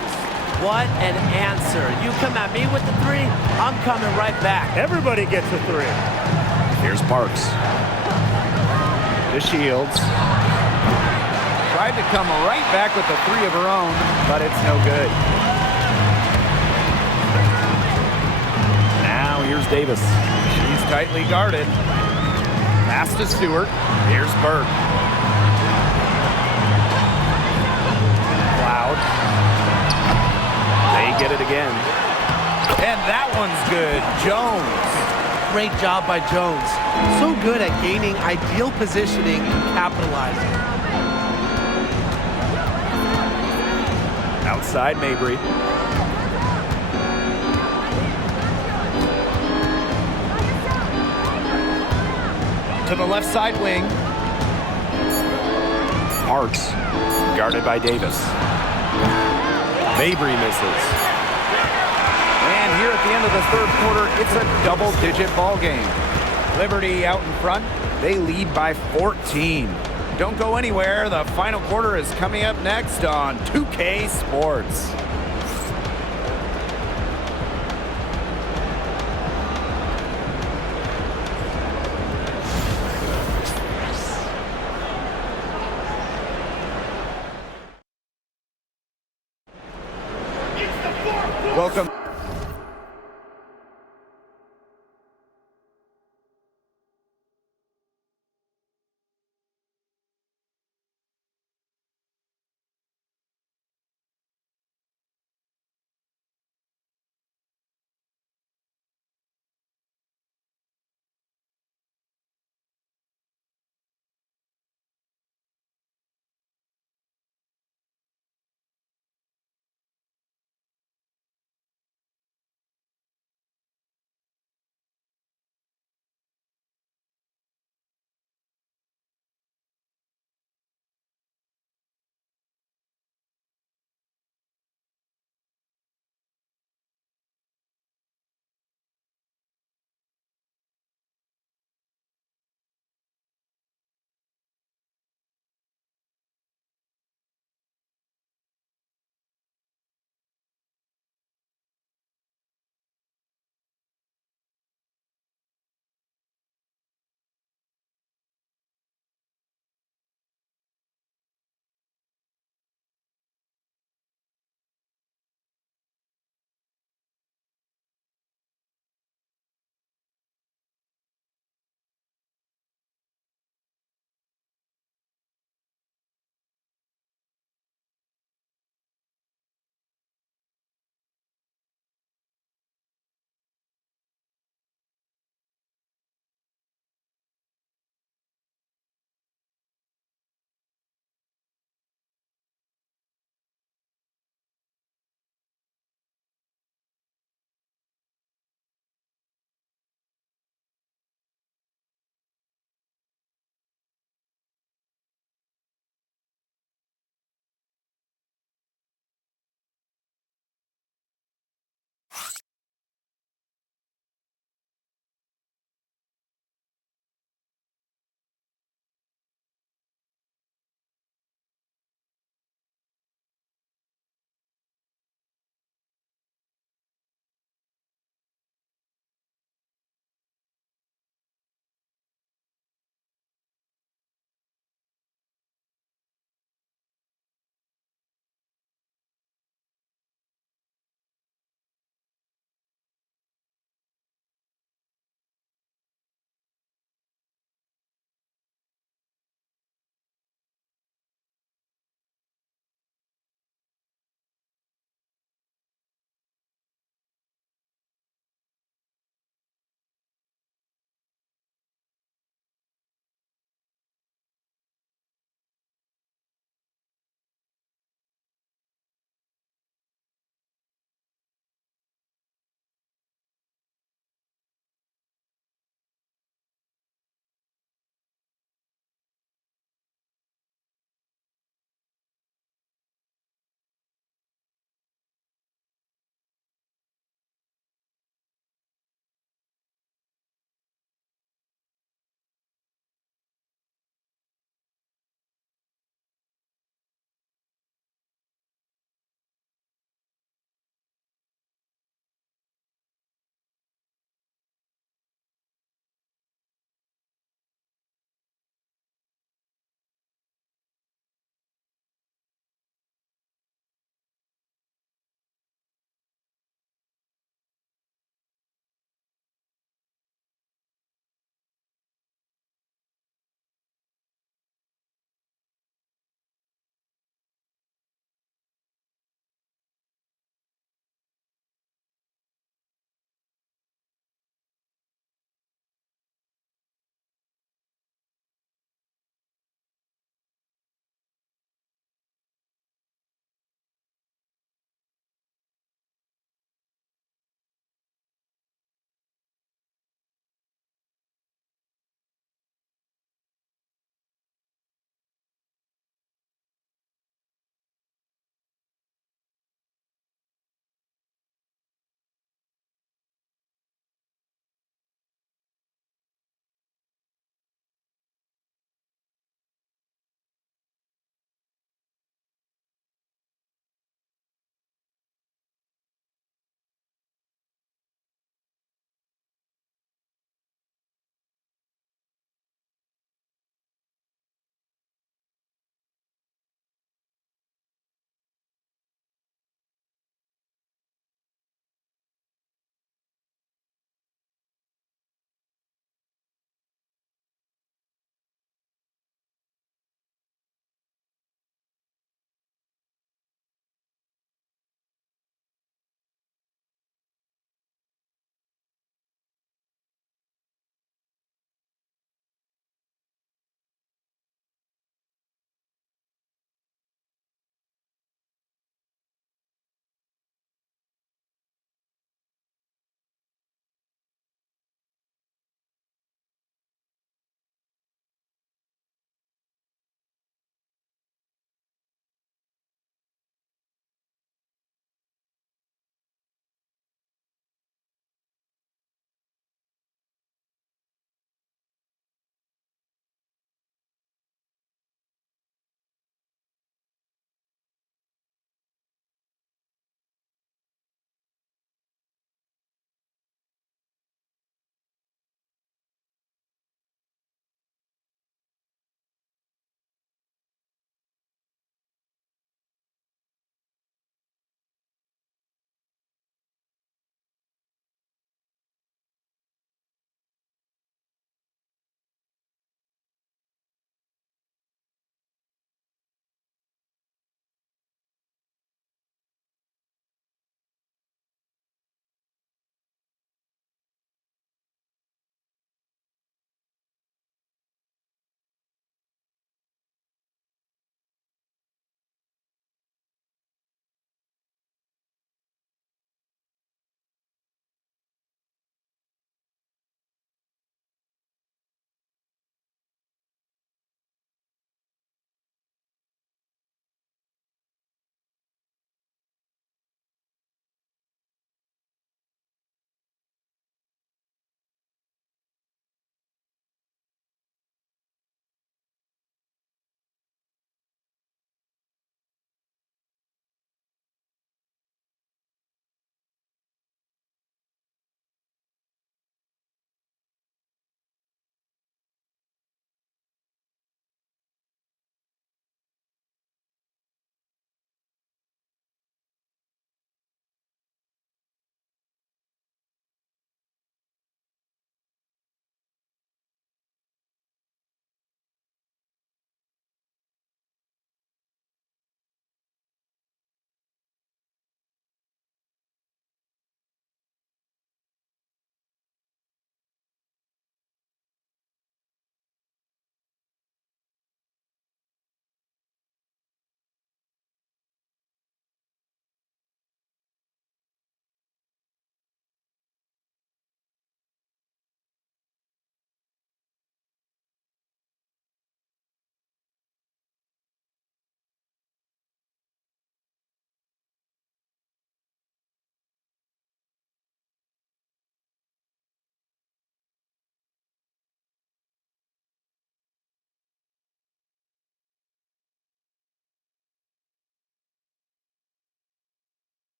What an answer. You come at me with the 3, I'm coming right back. Everybody gets a 3. Here's Parks. DeShields. Tried to come right back with the 3 of her own, but it's no good. Now here's Davis. She's tightly guarded. Pass to Stewart. Here's Burke. Cloud. They get it again. And that one's good. Jones. Great job by Jones. So good at gaining ideal positioning and capitalizing. Outside Mabry. To the left side wing. Parks, guarded by Davis. Mabry misses. And here at the end of the third quarter, it's a double-digit ball game. Liberty out in front. They lead by 14. Don't go anywhere. The final quarter is coming up next on 2K Sports. Welcome.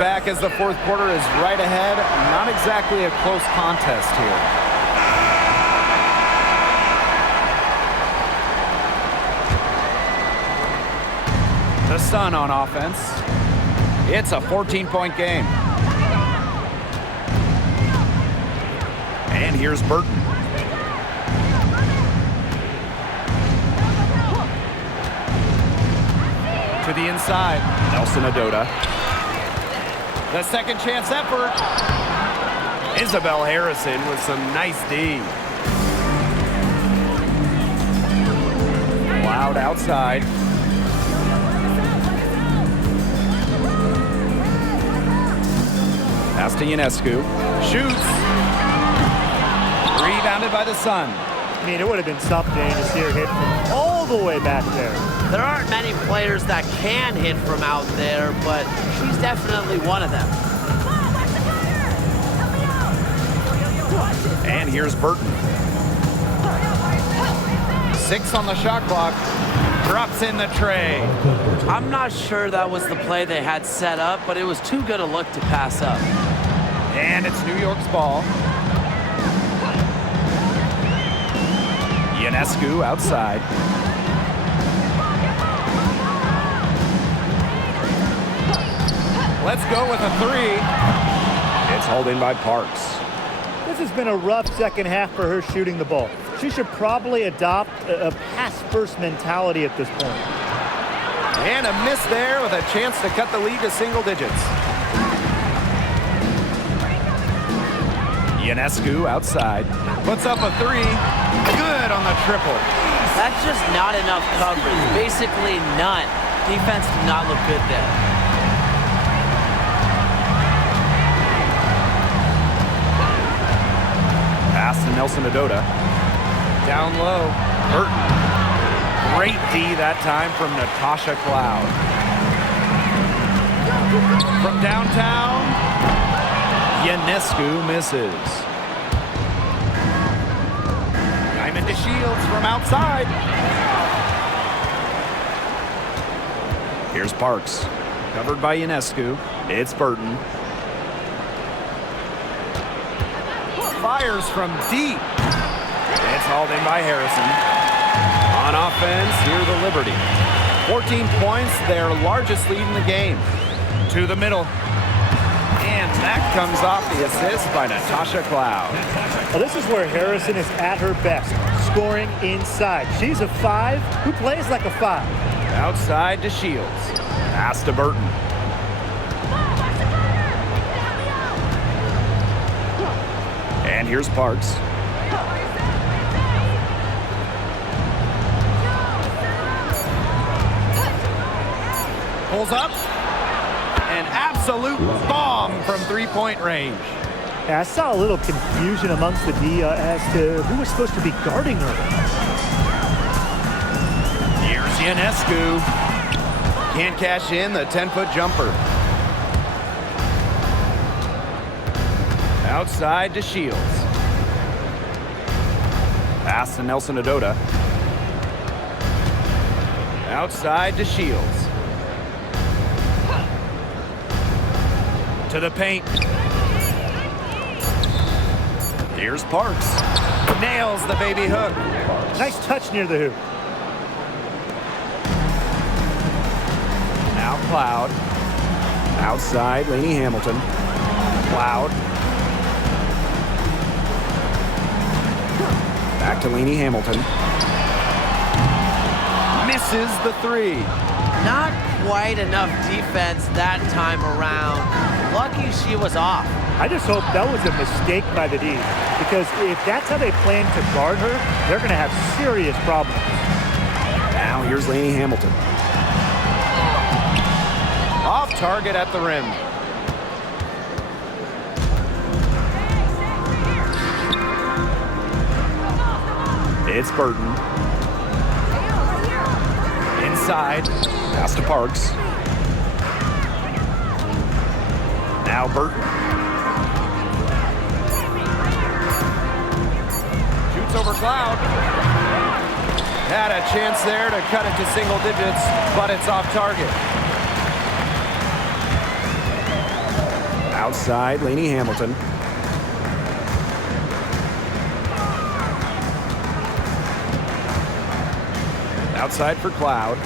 back as the fourth quarter is right ahead. Not exactly a close contest here. The Sun on offense. It's a 14-point game. And here's Burton. To the inside. Nelson Adota. The second chance effort. Isabel Harrison with some nice D. Loud outside. Pass to Ionescu. Shoots. Rebounded by the Sun. I mean, it would have been something to see her hit from all the way back there. There aren't many players that can hit from out there, but she's definitely one of them. And here's Burton. 6 on the shot clock. Drops in the tray. I'm not sure that was the play they had set up, but it was too good a look to pass up. And it's New York's ball. Ionescu outside. Let's go with a 3. It's hauled in by Parks. This has been a rough second half for her shooting the ball. She should probably adopt a pass-first mentality at this point. And a miss there with a chance to cut the lead to single digits. Ionescu outside. Puts up a 3. Good on the triple. That's just not enough coverage. Basically none. Defense did not look good there. Pass to Nelson Adota. Down low. Burton. Great D that time from Natasha Cloud. From downtown, Ionescu misses. Diamond to Shields from outside. Here's Parks. Covered by Ionescu. It's Burton. Fires from deep. It's hauled in by Harrison. On offense, here the Liberty. 14 points, their largest lead in the game. To the middle. And that comes off the assist by Natasha Cloud. Well, this is where Harrison is at her best, scoring inside. She's a 5 who plays like a 5. Outside to Shields. Pass to Burton. And here's Parks. Pulls up. An absolute bomb from three-point range. Yeah, I saw a little confusion amongst the D as to who was supposed to be guarding her. Here's Ionescu. Can't cash in the 10-foot jumper. Outside to Shields. Pass to Nelson Adota. Outside to Shields. To the paint. Here's Parks. Nails the baby hook. Nice touch near the hoop. Now Cloud. Outside, Lainey Hamilton. Cloud. Back to Lainey Hamilton. Misses the 3. Not quite enough defense that time around. Lucky she was off. I just hope that was a mistake by the D, because if that's how they plan to guard her, they're going to have serious problems. Now here's Lainey Hamilton. Off target at the rim. It's Burton. Inside. Pass to Parks. Now Burton. Shoots over Cloud. Had a chance there to cut it to single digits, but it's off target. Outside, Lainey Hamilton. Outside for Cloud.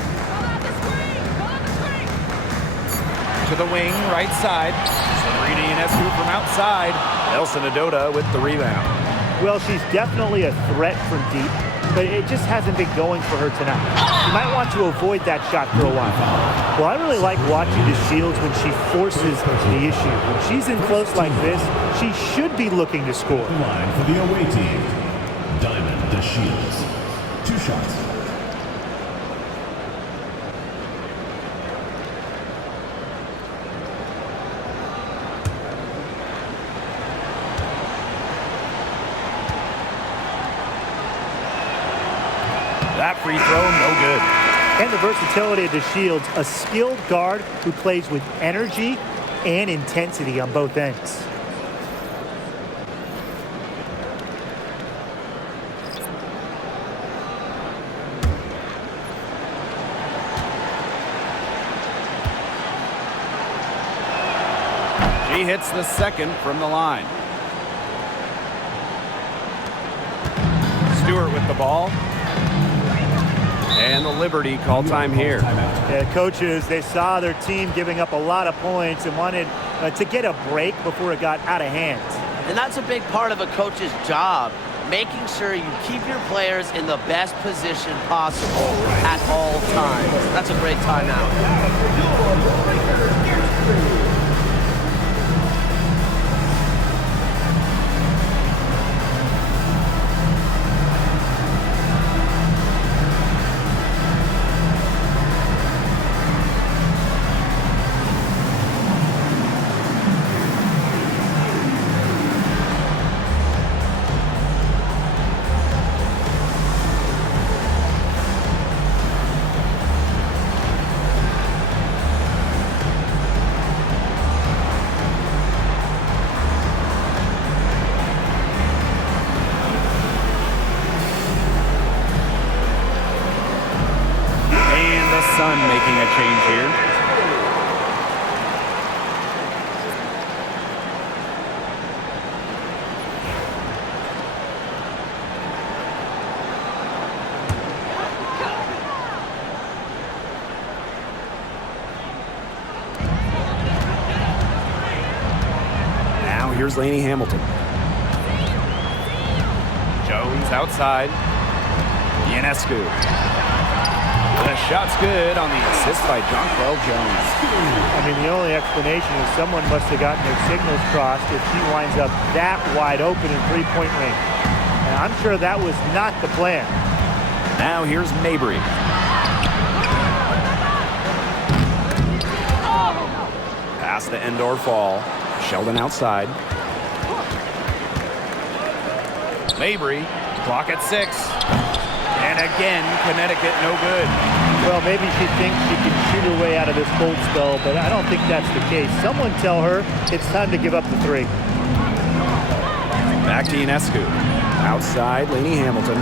To the wing, right side. Sabrina Ionescu from outside. Elsa Nadota with the rebound. Well, she's definitely a threat from deep, but it just hasn't been going for her tonight. You might want to avoid that shot for a while. Well, I really like watching the Shields when she forces the issue. When she's in close like this, she should be looking to score. Line for the away team. Diamond the Shields. 2 shots. That free throw, no good. And the versatility of the Shields, a skilled guard who plays with energy and intensity on both ends. She hits the second from the line. Stewart with the ball. And the Liberty call time here. Yeah, coaches, they saw their team giving up a lot of points and wanted to get a break before it got out of hand. And that's a big part of a coach's job, making sure you keep your players in the best position possible at all times. That's a great timeout. Sun making a change here. Now here's Lainey Hamilton. Jones outside. Ionescu. The shot's good on the assist by Jonquel Jones. I mean, the only explanation is someone must have gotten their signals crossed if she winds up that wide open in three-point range. And I'm sure that was not the plan. Now here's Mabry. Pass to Endor Fall. Sheldon outside. Mabry, clock at 6. And again, Connecticut no good. Well, maybe she thinks she can shoot her way out of this cold spell, but I don't think that's the case. Someone tell her it's time to give up the 3. Back to Ionescu. Outside, Lainey Hamilton.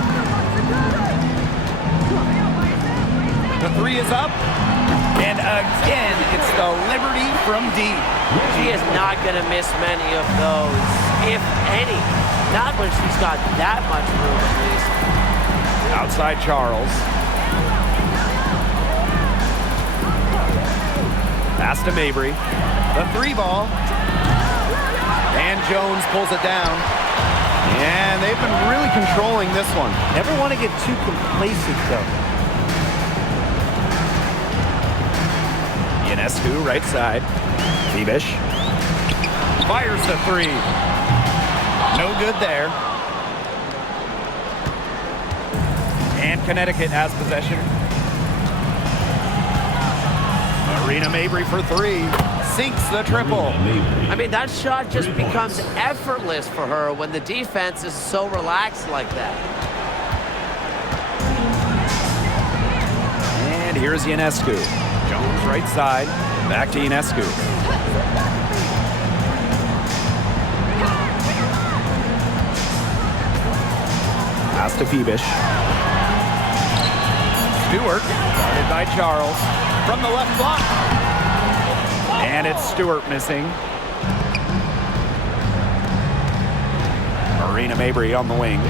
The 3 is up. And again, it's the Liberty from deep. She is not going to miss many of those, if any. Not when she's got that much room, at least. Outside Charles. Pass to Mabry. The 3 ball. And Jones pulls it down. And they've been really controlling this one. Never want to get too complacent, though. Ionescu, right side. Fibish. Fires the 3. No good there. And Connecticut has possession. Marina Mabry for 3. Sinks the triple. I mean, that shot just becomes effortless for her when the defense is so relaxed like that. And here's Ionescu. Jones right side. Back to Ionescu. Pass to Fibish. Stewart, guarded by Charles. From the left block. And it's Stewart missing. Tina Mabry on the wing. New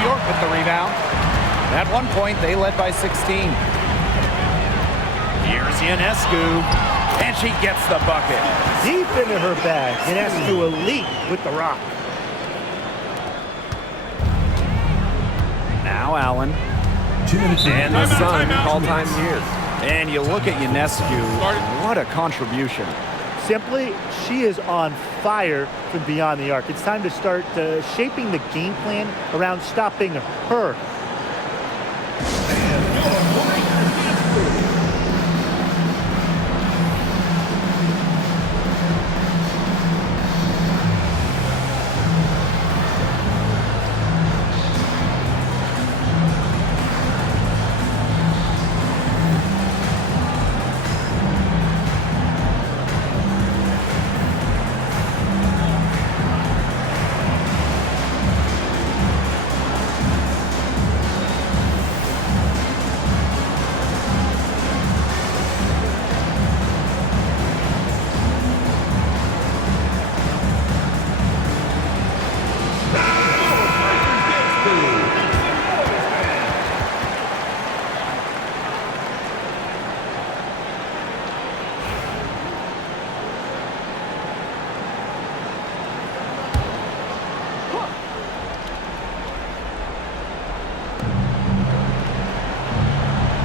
York with the rebound. At one point, they led by 16. Here's Ionescu, and she gets the bucket. Deep into her bag. Ionescu elite with the rock. Now Allen. 2 minutes And the Sun call time here. And you look at Ionescu, what a contribution. Simply, she is on fire from beyond the arc. It's time to start shaping the game plan around stopping her.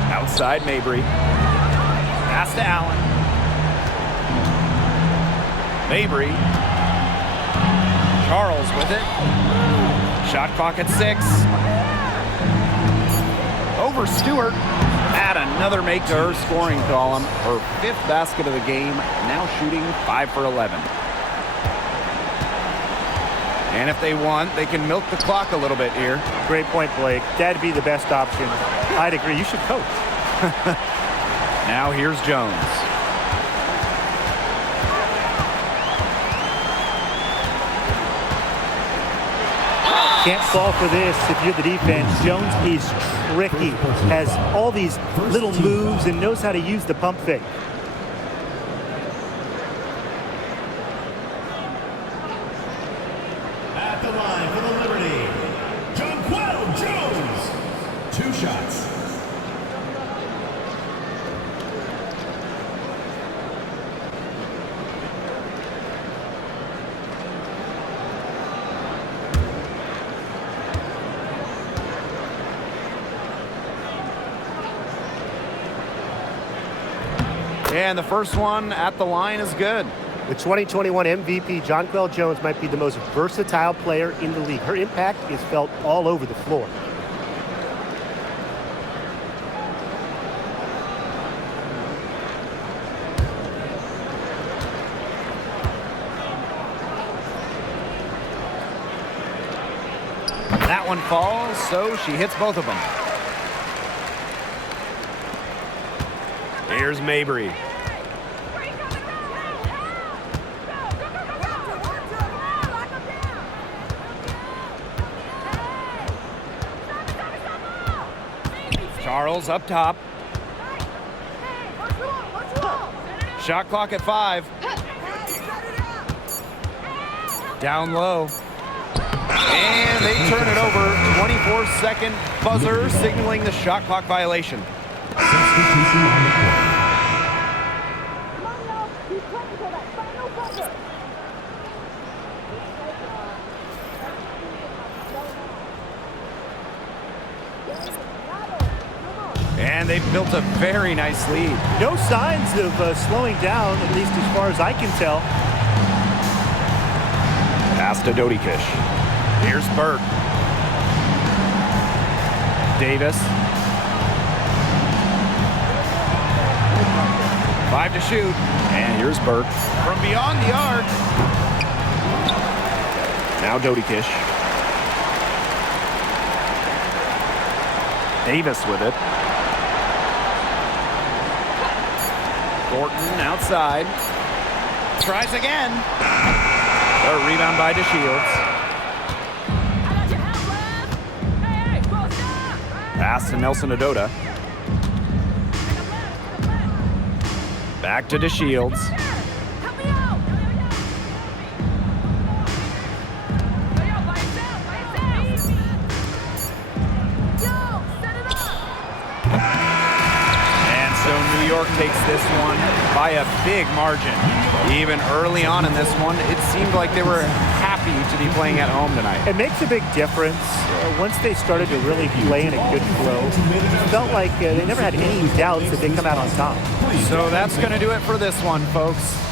Outside Mabry. Pass to Allen. Mabry. Charles with it. Shot clock at 6. Over Stewart. Add another make to her scoring column. Her 5th basket of the game. Now shooting 5 for 11. And if they want, they can milk the clock a little bit here. Great point, Blake. That'd be the best option. I'd agree. You should coach. Now here's Jones. Can't fall for this if you're the defense. Jones is tricky. Has all these little moves and knows how to use the pump fake. At the line for the Liberty, Jonquel Jones. 2 shots. And the first one at the line is good. The 2021 MVP, Jonquel Jones, might be the most versatile player in the league. Her impact is felt all over the floor. That one falls, so she hits both of them. Here's Mabry. Charles up top. Shot clock at 5. Down low. And they turn it over. 24-second buzzer signaling the shot clock violation. Substitution on the court. And they've built a very nice lead. No signs of slowing down, at least as far as I can tell. Pass to Dodikish. Here's Burke. Davis. 5 to shoot. And here's Burke. From beyond the arc. Now Dodikish. Davis with it. Thornton outside. Tries again. A rebound by DeShields. Pass to Nelson Adota. Back to DeShields. takes this one by a big margin. Even early on in this one, it seemed like they were happy to be playing at home tonight. It makes a big difference once they started to really play in a good flow. It felt like they never had any doubts that they'd come out on top. So that's going to do it for this one, folks.